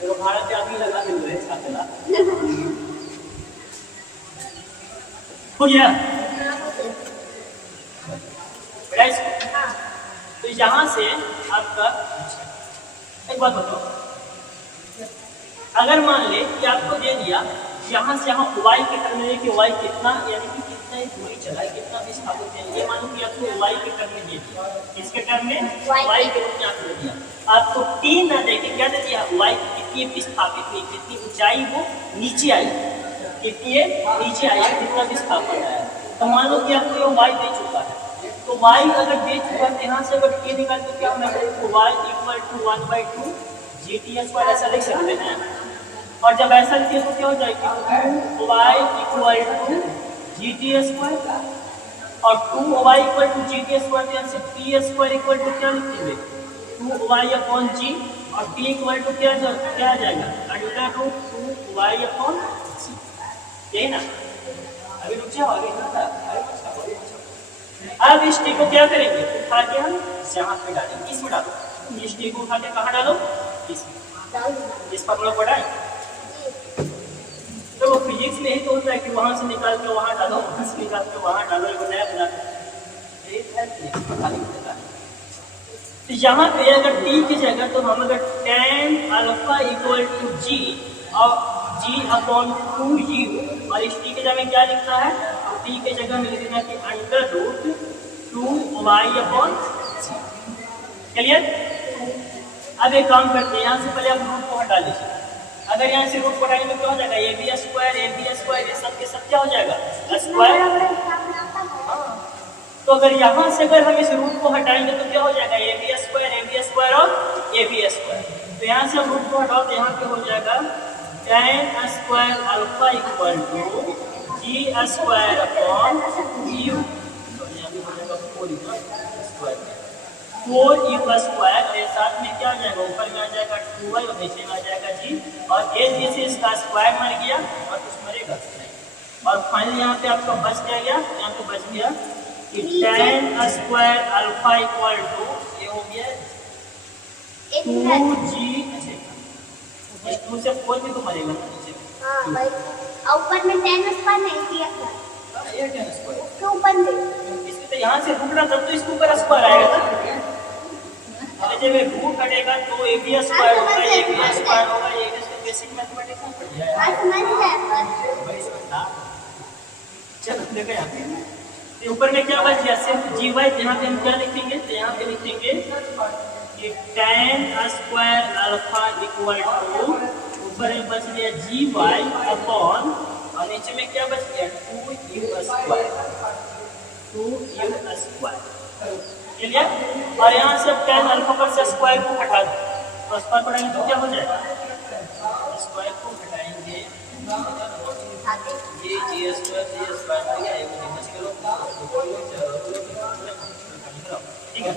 तो भारत में अभी लगा दिल है छात्रा हो गया तो यहाँ से आपका एक बात बताओ, अगर मान ले कि आपको दे दिया यहाँ से यहाँ y के टर्म में कि y कितना, यानी कि कितना दूरी चला है, कितना विस्थापित है, ये मानो कि आपको y के टर्म में दे दिया, इसके टर्म में y के रूप में आपको दे दिया, आपको t ना देके क्या दे दिया, y कितनी विस्थापित हुई, कितनी ऊंचाई वो नीचे आई, कितनी नीचे आई, कितना विस्थापन आया। तो मान लो कि आपको ये y दे चुका है, तो y अगर दे चुका है, यहाँ से अगर t निकाल तो क्या होगा, y equal to 1/2 GT square ऐसा लिख सकते हैं। और जब ऐसा लिखे तो क्या हो जाएगा, 2y equal to GT square और 2y equal to GT square, तो यहाँ से t स्क्वायर इक्वल टू क्या लिखेंगे, 2y अपॉन g और t इक्वल टू क्या आ जाएगा, under root 2y upon g, यही ना। अभी रुक जाओ, अब इस t को क्या करेंगे, उठा के हम यहाँ पे डालेंगे, इसमें डालो, इस t को उठा के कहाँ डालो, इसमें, इस फॉर्मूला को डालें। तो फिजिक्स में ही तो होता है कि वहां से निकाल के वहां डालो, वहां से निकाल के वहां डालो, एक नया बना तो यहाँ पे अगर t की जगह तो हम अगर tan alpha equal to g और g अपॉन 2u और इस t की जगह क्या लिखना है, तो t की जगह में लिखना है कि under root 2y upon g। Clear. अब एक काम करते हैं, यहाँ से पहले आप रूट को हटा लीजिए, अगर यहाँ से रूट को हटाएंगे तो क्या हो जाएगा, ए बी स्क्वायर ये सब के सब क्या हो जाएगा, स्क्वायर। तो अगर यहाँ से अगर हम इस रूट को हटाएंगे तो क्या हो जाएगा, ए बी स्क्वायर और ए बी स्क्वायर। तो यहाँ से हम रूट को हटाओ तो यहाँ पे हो जाएगा tan square alpha equal to G square upon U, तो यहाँ पे हो जाएगा 4u स्क्वायर, के साथ में क्या आ जाएगा, ऊपर में आ जाएगा 2y और नीचे में आ जाएगा g, और ये जी से इसका स्क्वायर मर गया और कुछ मरेगा नहीं। और फाइनली यहाँ पे आपका बच क्या गया, यहाँ पे बच गया कि tan square alpha equal to ये हो गया 2g, इस 2 से 4 भी तो मरेगा ना नीचे। हां भाई, और ऊपर में tan स्क्वायर नहीं दिया था, ये tan स्क्वायर तो ऊपर में इसमें तो यहाँ से रूट ना तब तो इसके ऊपर स्क्वायर आएगा ना। जब रूट हटेगा तो ए बी स्क्वायर होगा, ए बी स्क्वायर होगा, ये इसका बेसिक मैथमेटिक्स में पढ़ जाएगा। आज समझ जाएगा। चलो देखो यहाँ पे ऊपर में क्या बच गया, सिर्फ जी वाई, यहाँ पे हम क्या लिखेंगे, तो यहाँ पे लिखेंगे कि tan square alpha equal to ऊपर में बच गया जी वाई अपॉन और नीचे में क्या बच गया 2u स्क्वायर। क्लियर। और यहाँ से अब tan अल्फा पर से स्क्वायर को हटा दो, तो स्क्वायर पढ़ाएंगे तो क्या हो जाएगा, स्क्वायर को हटाएंगे ये जी स्क्वायर आ गया, ठीक है।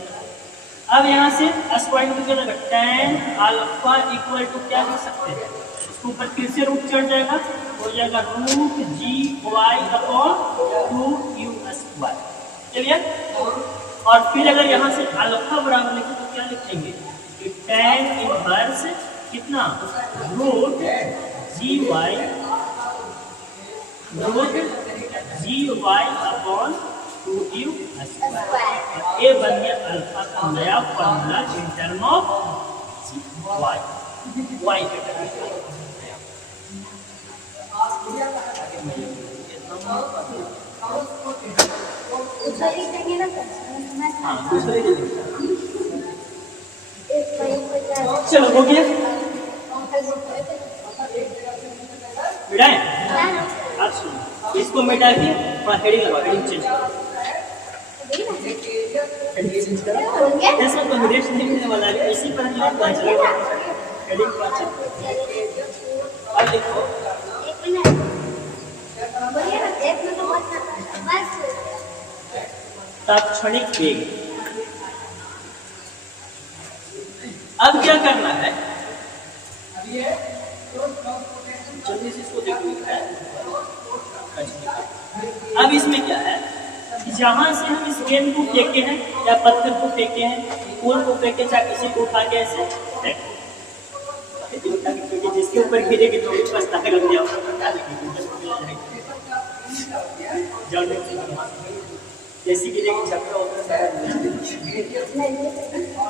अब यहाँ से स्क्वायर को क्या लगा, tan अल्फा इक्वल टू क्या लिख सकते हैं, इसके ऊपर फिर से रूट चढ़ जाएगा, हो जाएगा root G Y upon 2u square. Clear. और फिर अगर यहाँ से अल्फा बराबर लिखे तो क्या लिखेंगे कि tan इनवर्स कितना root G Y root GY/2U²। ये बन गया अल्फा का नया formula in term of Y. Y के टर्म हाँ दूसरे के लिए। चलो हो गया मिटाए। अब सुनो इसको मिटा के हेडिंग लगाओ। हेडिंग चेंज करो। हेडिंग चेंज करो। ऐसा तो हेडिंग नहीं मिलने वाला है इसी पर हम लाइन चलेगा। हेडिंग को चेंज करो और लिखो तात्क्षणिक वेग। अब क्या करना है जल्दी से इसको देखो। अब इसमें क्या है जहां से हम इस गेंद को फेंके हैं या पत्थर को फेंके हैं फूल को फेंके चाहे किसी को उठा के ऐसे फेंको जिसके ऊपर गिरेगी तो उसका ताकत लग जाओ जैसी गिरेगी झटका होता है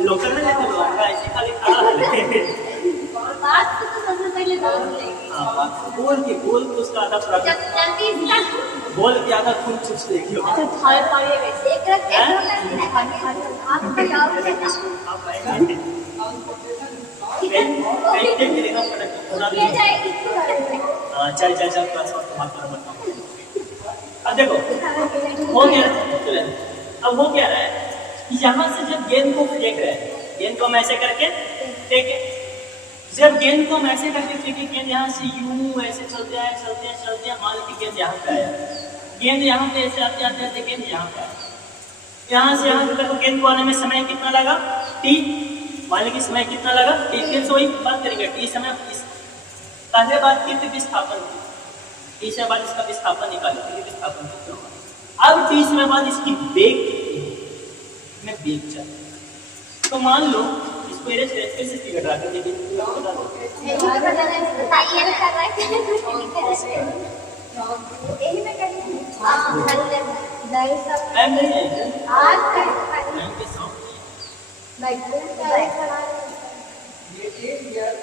लोकल में लेते लोग ऐसे खाली खड़ा है बात तो सबसे पहले बोल के उसका आधा बोल के आधा खून चुच देखियो। अच्छा थाल पाए वैसे एक रख एक आप बताओ ये जाएगी चल अब देखो हो गया। अब हो क्या रहा है कि यहाँ से जब गेंद को फेंक रहे हैं गेंद को हम ऐसे करके फेंके जब गेंद को हम ऐसे करके फेंके गेंद यहाँ से यूं ऐसे चलते आए मान लीजिए गेंद यहाँ पे आया गेंद यहाँ पे ऐसे आते गेंद यहाँ पे आया यहाँ से यहाँ तक गेंद को आने में समय कितना लगा टी। मान लीजिए समय कितना लगा टी। फिर से वही बात करेंगे टी समय पहले बात की थी विस्थापन की टी से बाद इसका विस्थापन निकाले विस्थापन कितना होगा। अब टी समय बाद इसकी वेग कितनी में वेग चल तो मान लो इसको फिर से फिगर रहा कर देखिए यही में कर हां टाइम नहीं है आज टाइम के साथ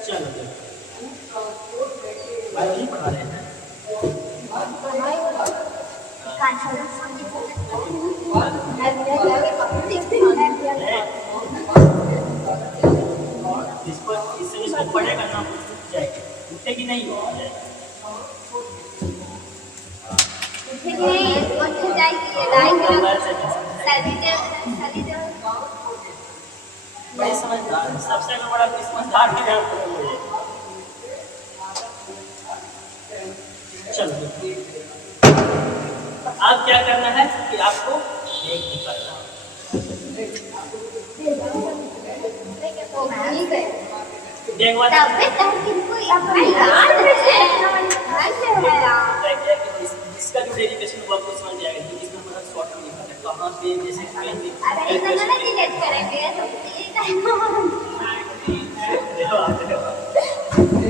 चलो नहीं पढ़ा रहे हैं इसको पढ़ेगा ना उठे कि नहीं हो समझदार सबसे बड़ा समझदार के ध्यान चलो अब क्या करना है कि आपको एक निकालना इसका जो डेरिवेशन वो आपको समझ जाएगा कि इसमें मतलब शॉर्ट में लिखा है कहां पे जैसे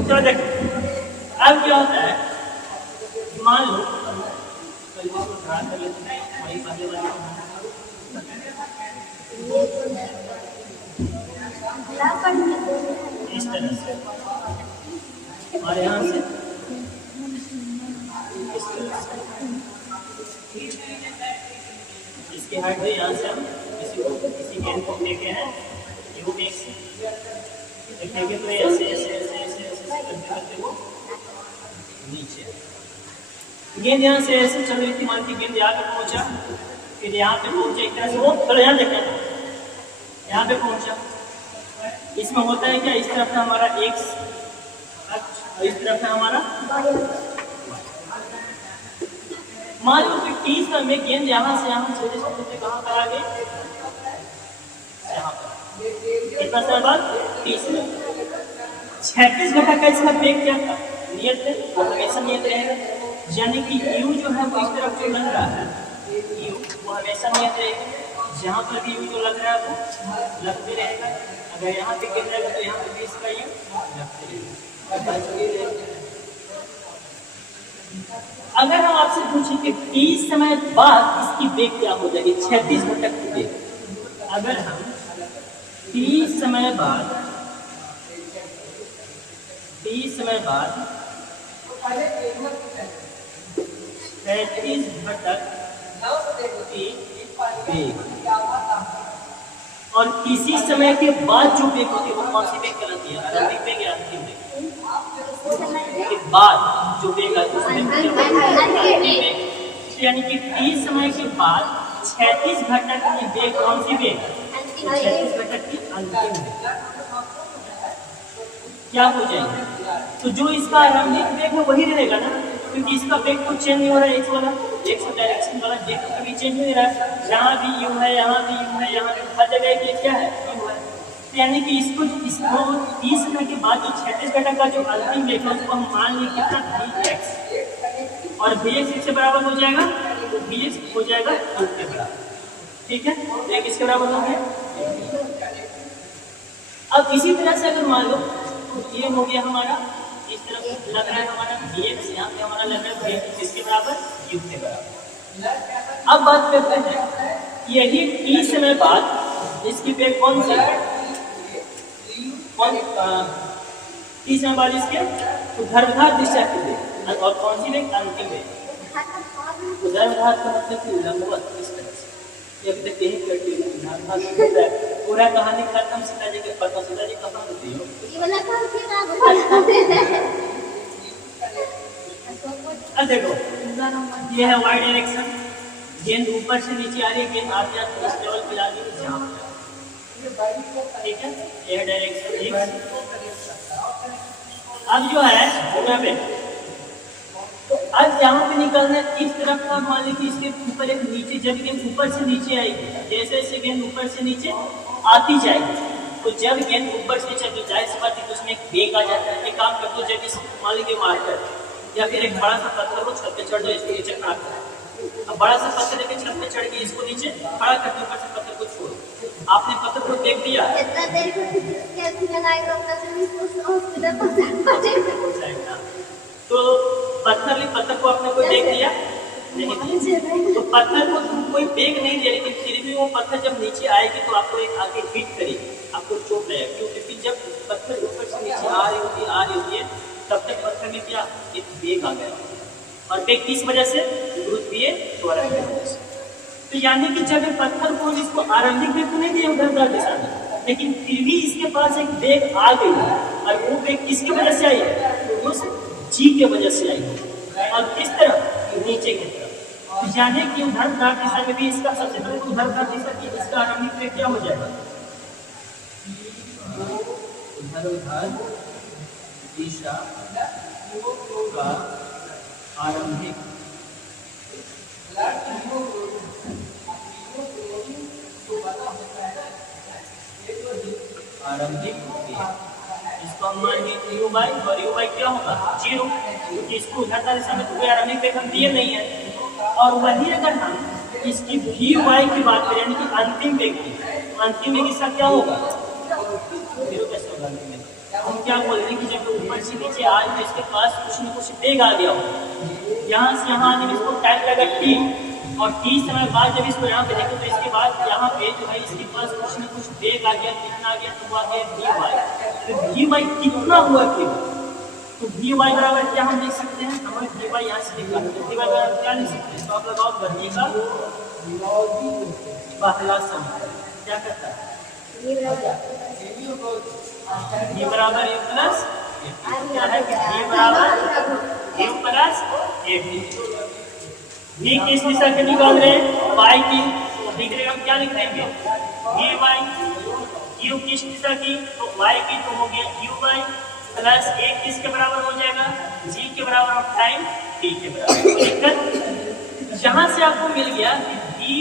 चलो देखो अब क्या होता है मान लो इस तरह से हमारे यहाँ से इस तरह से इसके हाइट है यहाँ से हम किसी गेंद को फेंके हैं यू एक से फेंके तो ऐसे करते वो नीचे गेंद यहाँ से ऐसे चल रही थी मान की गेंद यहाँ पे पहुंचा फिर यहाँ पे पहुंचे एक तरह से वो थोड़ा यहाँ देखना यहाँ पे पहुंचा इसमें होता है क्या इस तरफ है हमारा एक्स और इस तरफ है हमारा मान लो कि टी समय गेंद यहाँ से चलते कहाँ पर आ गए यहाँ पर कितना समय बाद 30 मिनट 36 घंटा का इसका वेग क्या था नियत है हमेशा नियत रहेगा यानी कि u जो है वो इस तरफ जो लग रहा है u वो हमेशा नियत रहेगा जहाँ पर भी u जो लग रहा है वो लगते रहेगा अगर यहाँ पे गिर जाएगा तो यहाँ पे भी इसका u लगते रहेगा अगर हम आपसे पूछें कि 30 समय बाद इसकी वेग क्या हो जाएगी, 36 घटक की वेग, अगर हम 30 समय बाद 30 समय बाद 36 घटक की वेग और किसी समय के बाद जो वेग होती है वो कौन सी वेग कहलाती है, आरंभिक वेग या अंतिम वेग? के बाद जो वेग आती है उसमें यानी कि 30 समय के बाद 36 घटक की वेग कौन सी वेग? 36 घटक की अंतिम वेग क्या हो जाएगी? तो जो इसका आरंभिक वेग है वही रहेगा ना, क्योंकि इसका वेग तो चेंज नहीं हो रहा है, एक्स डायरेक्शन वाला वेग कभी चेंज नहीं हो रहा है, जहाँ भी यू है यहाँ भी यू है यहाँ भी हर जगह के क्या है यू है। तो यानी कि इसको 30 समय के बाद जो 36 घटक का जो अंतिम वेग है उसको हम मान लें कितना vx, और vx इससे बराबर हो जाएगा, तो vx हो जाएगा u के बराबर, ठीक है, तो किसके बराबर हो गया। अब इसी तरह से अगर मान लो तो ये हो गया हमारा, इस तरफ लग रहा है हमारा vx, यहाँ पे हमारा लग रहा है vx किसके बराबर, u के बराबर। अब बात करते हैं यही 30 समय बाद इसकी वेग कौन सी है, कौन 30 समय बाद इसके ऊर्ध्वाधर दिशा की वेग, और कौन सी वेग, अंतिम वेग। ऊर्ध्वाधर का मतलब कि लंबवत इस तरह से, ये अभी तक यही करती है पूरा कहानी खत्म, सीताजी के पता, सीताजी कहाँ होती हो, अब देखो ये है वाई डायरेक्शन, गेंद ऊपर से नीचे आ रही है, गेंद आते आते इस लेवल पे जा रही है यहाँ पे, ठीक है, ये डायरेक्शन। अब जो है यहाँ पे, तो अब यहाँ पे निकलना इस तरफ का, मान लीजिए इसके ऊपर एक नीचे, जब गेंद ऊपर से नीचे आएगी, जैसे जैसे गेंद ऊपर से नीचे आती जाएगी, तो जब गेंद ऊपर से नीचे जाए इस बात तो उसमें एक वेग आ जाता है। एक काम करते हो, जब इस मान लीजिए मार्कर या फिर एक बड़ा सा पत्थर को छत पे चढ़ जाए, इसको नीचे खड़ा कर, अब बड़ा सा पत्थर लेके छत पे चढ़ के इसको नीचे खड़ा करके ऊपर से पत्थर को छोड़ो, आपने पत्थर को देख लिया, तो पत्थर को आपने कोई देख लिया नहीं, तो पत्थर को तुम कोई देख नहीं दिया, लेकिन फिर भी वो पत्थर जब नीचे आएगी तो आपको एक आगे हिट करेगी, आपको चोट लगेगा, क्योंकि जब पत्थर ऊपर से नीचे आ रही होती है तब तक पत्थर में क्या एक वेग आ गया, और वेग किस वजह से, गुरुत्वीय त्वरण की वजह से। तो यानी कि जब पत्थर को इसको आरंभिक वेग तो नहीं दिया ऊर्ध्वाधर दिशा में, लेकिन फिर भी इसके पास एक वेग आ गई, और वो वेग किसकी वजह से आई है, उस जी के वजह से आई है, और किस तरफ, नीचे की तरफ। तो जाने कि ऊर्ध्वाधर दिशा में भी इसका सबसे पहले ऊर्ध्वाधर दिशा की इसका आरंभिक वेग क्या हो जाएगा, ऊर्ध्वाधर दिशा का आरंभिक इसको हम मानेंगे u बाई, और u बाई क्या होगा 0, क्योंकि इसको ऊर्ध्वाधर दिशा में तो कोई आरंभिक वेग हम दिए नहीं है। और वही अगर हम इसकी vy की बात करें, यानी कि अंतिम वेग की, अंतिम वेग इसका क्या होगा, 0 कैसे होगा अंतिम वेग, हम क्या बोल रहे हैं कि जब ऊपर से नीचे आज तो इसके पास कुछ न कुछ वेग आ गया हो, यहाँ से यहाँ आने में इसको टाइम लगा t, और t समय बाद जब इसको यहाँ पे देखें तो इसके बाद यहाँ पे जो है इसके पास कुछ न कुछ वेग आ गया, कितना आ गया, तो वो आ गया vy। तो vy कितना हुआ फिर, तो vy बराबर क्या हम लिख सकते हैं, हमें vy यहाँ से निकालना है, तो vy बराबर क्या लिख सकते हैं, तो आप लगाओ गति का पहला समीकरण क्या कहता है, v बराबर u प्लस क्या है, v बराबर u प्लस a। v किस दिशा के निकाल रहे हैं, y की, तो दिख रहे हम क्या लिख देंगे, vy, u किस दिशा की, तो y की, तो हो गया uy प्लस a किसके बराबर हो जाएगा, g के बराबर, और टाइम t के बराबर। जहां से आपको मिल गया vy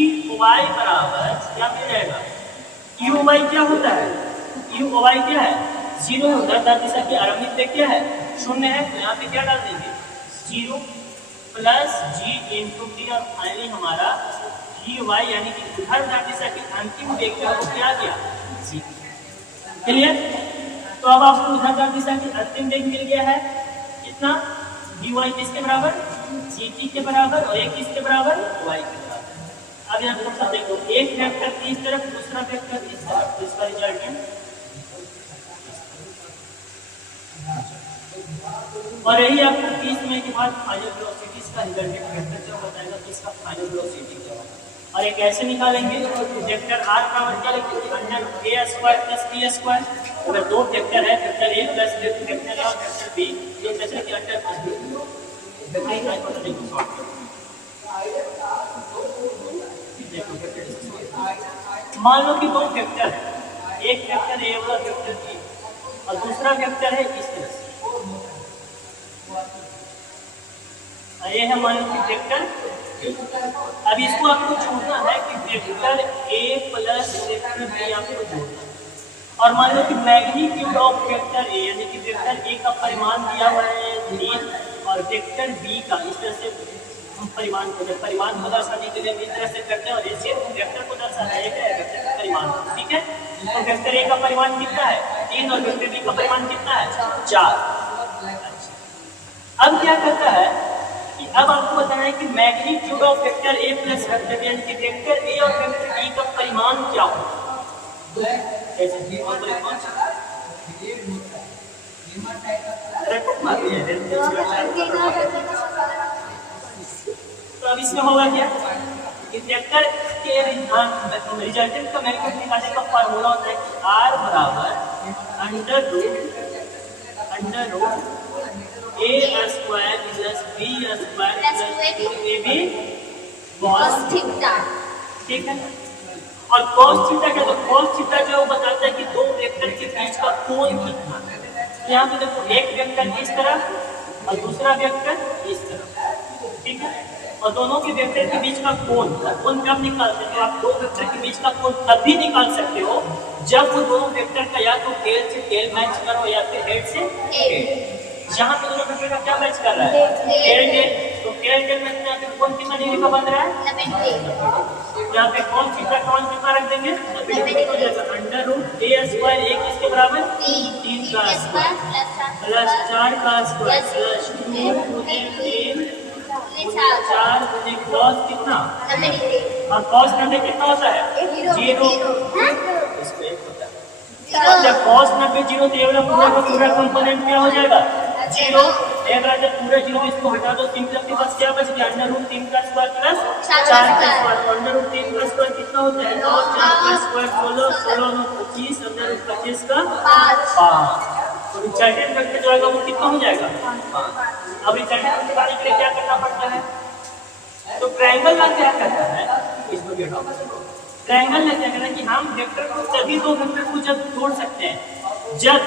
बराबर क्या मिल जाएगा, uy क्या होता है, uy क्या है 0 है, ऊर्ध्वाधर दिशा की आरंभिक वेग क्या है 0 है, तो यहाँ पे क्या डाल देंगे 0 प्लस g इंटू टी, और फाइनली हमारा vy यानी कि ऊर्ध्वाधर दिशा की अंतिम वेग जो है वो क्या आ गया g। क्लियर, तो अब आपको ऊर्ध्वाधर दिशा की अंतिम वेग मिल गया है कितना, vy किसके बराबर GT के बराबर और एक किसके बराबर, y के बराबर। अब यहाँ पर सब देखो, एक वेक्टर इस तरफ, दूसरा वेक्टर इस तरफ, तो इसका रिजल्टेंट, और यही आपको 30 में के बाद फाइनल वेलोसिटी का रिजल्टेंट वेक्टर जो बताएगा कि इसका फाइनल वेलोसिटी क्या होगा। और एक ऐसे निकालेंगे वेक्टर r बराबर क्या लिखेंगे, under a square plus b square. अगर दो वेक्टर है, vector a plus vector a और वेक्टर b, ये कैसे कि अंडर प्लस b वेक्टर का मतलब देखो शॉर्ट देखो। मान लो कि दो वेक्टर है, एक वेक्टर a वाला वेक्टर b और दूसरा वेक्टर है इस तरह से, ये है मान लो कि वेक्टर। अब इसको आपको जोड़ना है कि vector a plus vector b आपको जोड़ना है। और मान लो कि मैग्नीट्यूड ऑफ वेक्टर a यानी कि वेक्टर a का परिमाण दिया हुआ है 3 और वेक्टर b का, इस तरह से हम परिमाण को दर्शाने के लिए इस तरह से करते हैं और ऐसे वेक्टर को दर्शाना है वेक्टर का परिमाण, ठीक है। तो वेक्टर a का परिमाण कितना है 3 और वेक्टर b का परिमाण कितना है 4। अब क्या करता है कि अब आपको बताना है कि magnitude of vector a plus vector b यानी कि वेक्टर a और वेक्टर b का परिमाण क्या होगा। तो अब इसमें होगा क्या कि वेक्टर के रिजल्टेंट का मैग्नीट्यूड निकालने का फार्मूला होता है कि r बराबर under root a square plus b square plus 2ab cos theta, ठीक है। और cos थीटा क्या, तो cos थीटा जो है वो बताता है कि दो वेक्टर के बीच का कोण कितना है। यहाँ पे देखो एक वेक्टर इस तरफ और दूसरा वेक्टर इस तरफ, ठीक है। और दोनों के वेक्टर के बीच का कोण कब निकालते हैं, तो आप दो वेक्टर के बीच का कोण तब भी निकाल सकते हो जब वो दोनों वेक्टर का या तो टेल से टेल मैच करो या फिर हेड से हेड। यहाँ पे दोनों वेक्टर का क्या मैच कर रहा है, टेल टेल, तो टेल टेल मैच में फिर कौन कितना डिग्री का बन रहा है, यहाँ पे कौन कितना रख देंगे, अंडर रूट a स्क्वायर एक इसके बराबर 3 का स्क्वायर प्लस 4 का स्क्वायर प्लस 2 4 cos कितना, और cos 90 कितना होता है 0, इसको 1 होता है। जब cos 90 0 तो ये वाला पूरा कंपोनेंट क्या हो जाएगा 0। एक बार जब पूरा 0 इसको हटा दो, सिंपल के पास क्या बच गया अंडर रूट 3 का स्क्वायर प्लस 4 का स्क्वायर। अंडर रूट 3 का स्क्वायर कितना होता है 9, 4 का स्क्वायर 16, 16 में 25, अंडर रूट 25 का 5। तो रिजल्टेंट वेक्टर जो आएगा वो कितना हो जाएगा 5। अब रिजल्टेंट निकालने के लिए क्या करना पड़ता है, तो ट्रायंगल का क्या करता है, इसको देखो ट्रायंगल में क्या करना है कि हम वेक्टर को तभी दो वेक्टर को जब जोड़ सकते हैं जब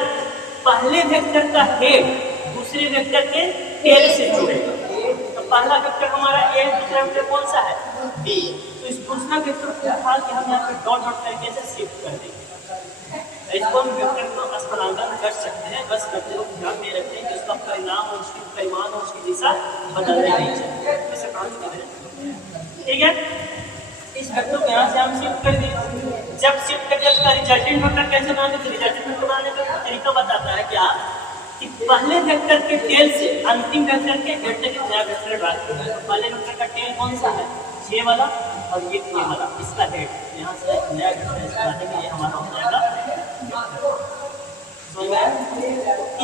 पहले वेक्टर का हेड दूसरे वेक्टर के टेल से जुड़ेगा। तो पहला वेक्टर हमारा a, दूसरा वेक्टर कौन सा है b, तो इस दूसरा वेक्टर को उठा के हम यहाँ पे डॉट डॉट करके ऐसे शिफ्ट कर देंगे। इसको हम वेक्टर को स्थानांतरण कर सकते हैं, बस करते लोग ध्यान दे रखते हैं कि उसका परिणाम और उसकी परिमाण और उसकी दिशा बदलने नहीं चाहिए, ऐसे काम करें, ठीक है। इस वेक्टर को यहाँ से हम शिफ्ट कर दिए। जब शिफ्ट करके उसका रिजल्टेंट वेक्टर कैसे बनाते हैं, रिजल्टेंट वेक्टर बनाने का तरीका बताता है क्या कि पहले वेक्टर के टेल से अंतिम वेक्टर के हेड तक नया वेक्टर ड्रा करना है। तो पहले वेक्टर का टेल कौन सा है ये वाला और ये वाला, इसका हेड यहाँ से एक नया वेक्टर बनाने के लिए हमारा हो जाएगा।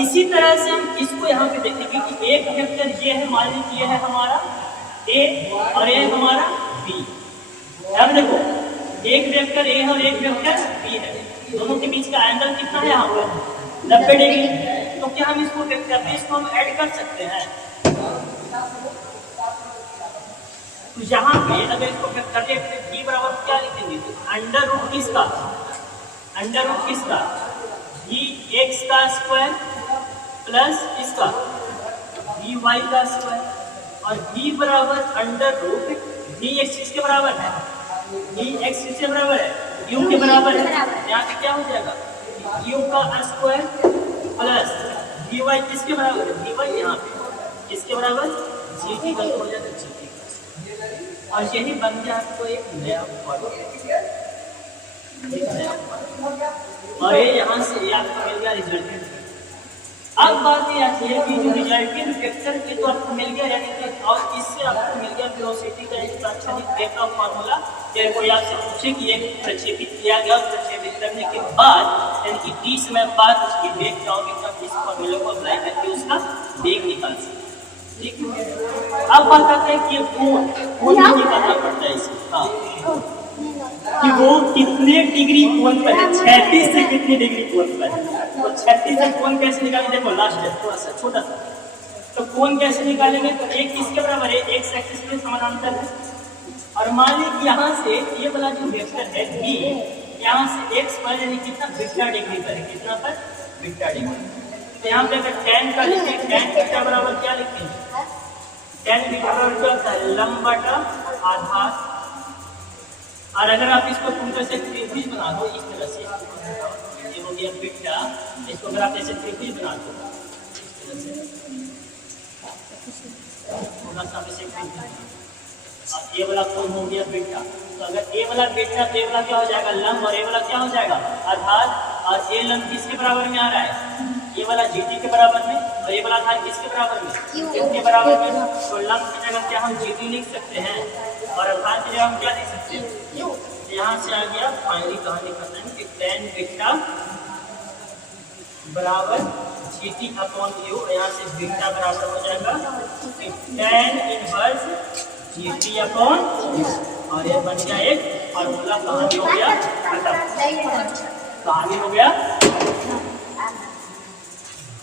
इसी तरह से हम इसको यहाँ पे देखेंगे कि एक वेक्टर ये है, मान लीजिए ये है हमारा a और ये है हमारा b। अब देखो एक वेक्टर a है और एक वेक्टर b है, दोनों के बीच का एंगल कितना है यहाँ पर 90 डिग्री। तो क्या हम इसको वेक्टर में इसको हम ऐड कर सकते हैं, तो यहाँ पे अगर इसको वेक्टर लेते हैं b बराबर क्या लिखेंगे, तो अंडर रूट किसका vx का स्क्वायर प्लस इसका vy का स्क्वायर और v बराबर अंडर रूट vx किसके बराबर है, vx किसके बराबर है u के बराबर है। यहाँ पे क्या हो जाएगा u का स्क्वायर प्लस vy किसके बराबर है, vy यहाँ पे किसके बराबर gt का हो जाएगा gt, और यही बन गया आपको एक नया फॉर्मूला। और ये यहाँ से आपको मिल गया रिजल्टेंट। अब बात ये आती है कि जो रिजल्टेंट वेक्टर के तो आपको मिल गया, यानी कि और इससे आपको मिल गया वेलोसिटी का एक प्रक्षेपित वेग का फॉर्मूला। फिर कोई आपसे पूछे कि एक प्रक्षेपित किया गया, प्रक्षेपित करने के बाद यानी कि t समय बाद उसकी वेग क्या होगी, तब इस फॉर्मूले को अप्लाई करके उसका वेग निकाल सकते हैं। ठीक है, अब बात आते हैं कि कोण भी निकालना पड़ता है इसमें। हाँ, कि वो कितने डिग्री कोण पर है, 36 से कितने डिग्री कोण पर है। तो 36 से कोण कैसे निकालेंगे, देखो लास्ट है थोड़ा सा छोटा सा। तो कोण कैसे निकालेंगे, तो एक किसके बराबर है, x एक्सिस के समानांतर है। और मान लीजिए कि यहाँ से ये वाला जो वेक्टर है b, यहाँ से x पर यानी कितना बीटा डिग्री पर है, कितना पर बीटा डिग्री। तो यहाँ पे अगर tan का लिखें, tan बीटा बराबर क्या लिखेंगे, tan बीटा बराबर क्या होता है, लंब बटा आधार। और अगर आप इसको पूरे से त्रिभुज बना दो इस तरह से, ये हो गया बीटा, इसको अगर आप ऐसे त्रिभुज बना दो इस तरह से, थोड़ा सा ऐसे अब ये वाला कोण हो गया बीटा। तो अगर ए वाला बीटा तो ए वाला क्या हो जाएगा लंब, और ए वाला क्या हो जाएगा आधार। और ये लंब किसके बराबर में आ रहा है, ये वाला GT के बराबर में, और ये वाला आधार किसके बराबर में, Q के बराबर में। तो लंब की जगह क्या हम GT लिख सकते हैं, और आधार की जगह हम क्या लिख सकते हैं, Q। यहाँ से आ गया फाइनली कहानी खत्म कि tan बीटा बराबर GT अपॉन U, यहाँ से बीटा बराबर हो जाएगा tan inverse GT upon U। और ये बन गया एक फॉर्मूला, कहानी हो गया खत्म, कहानी हो गया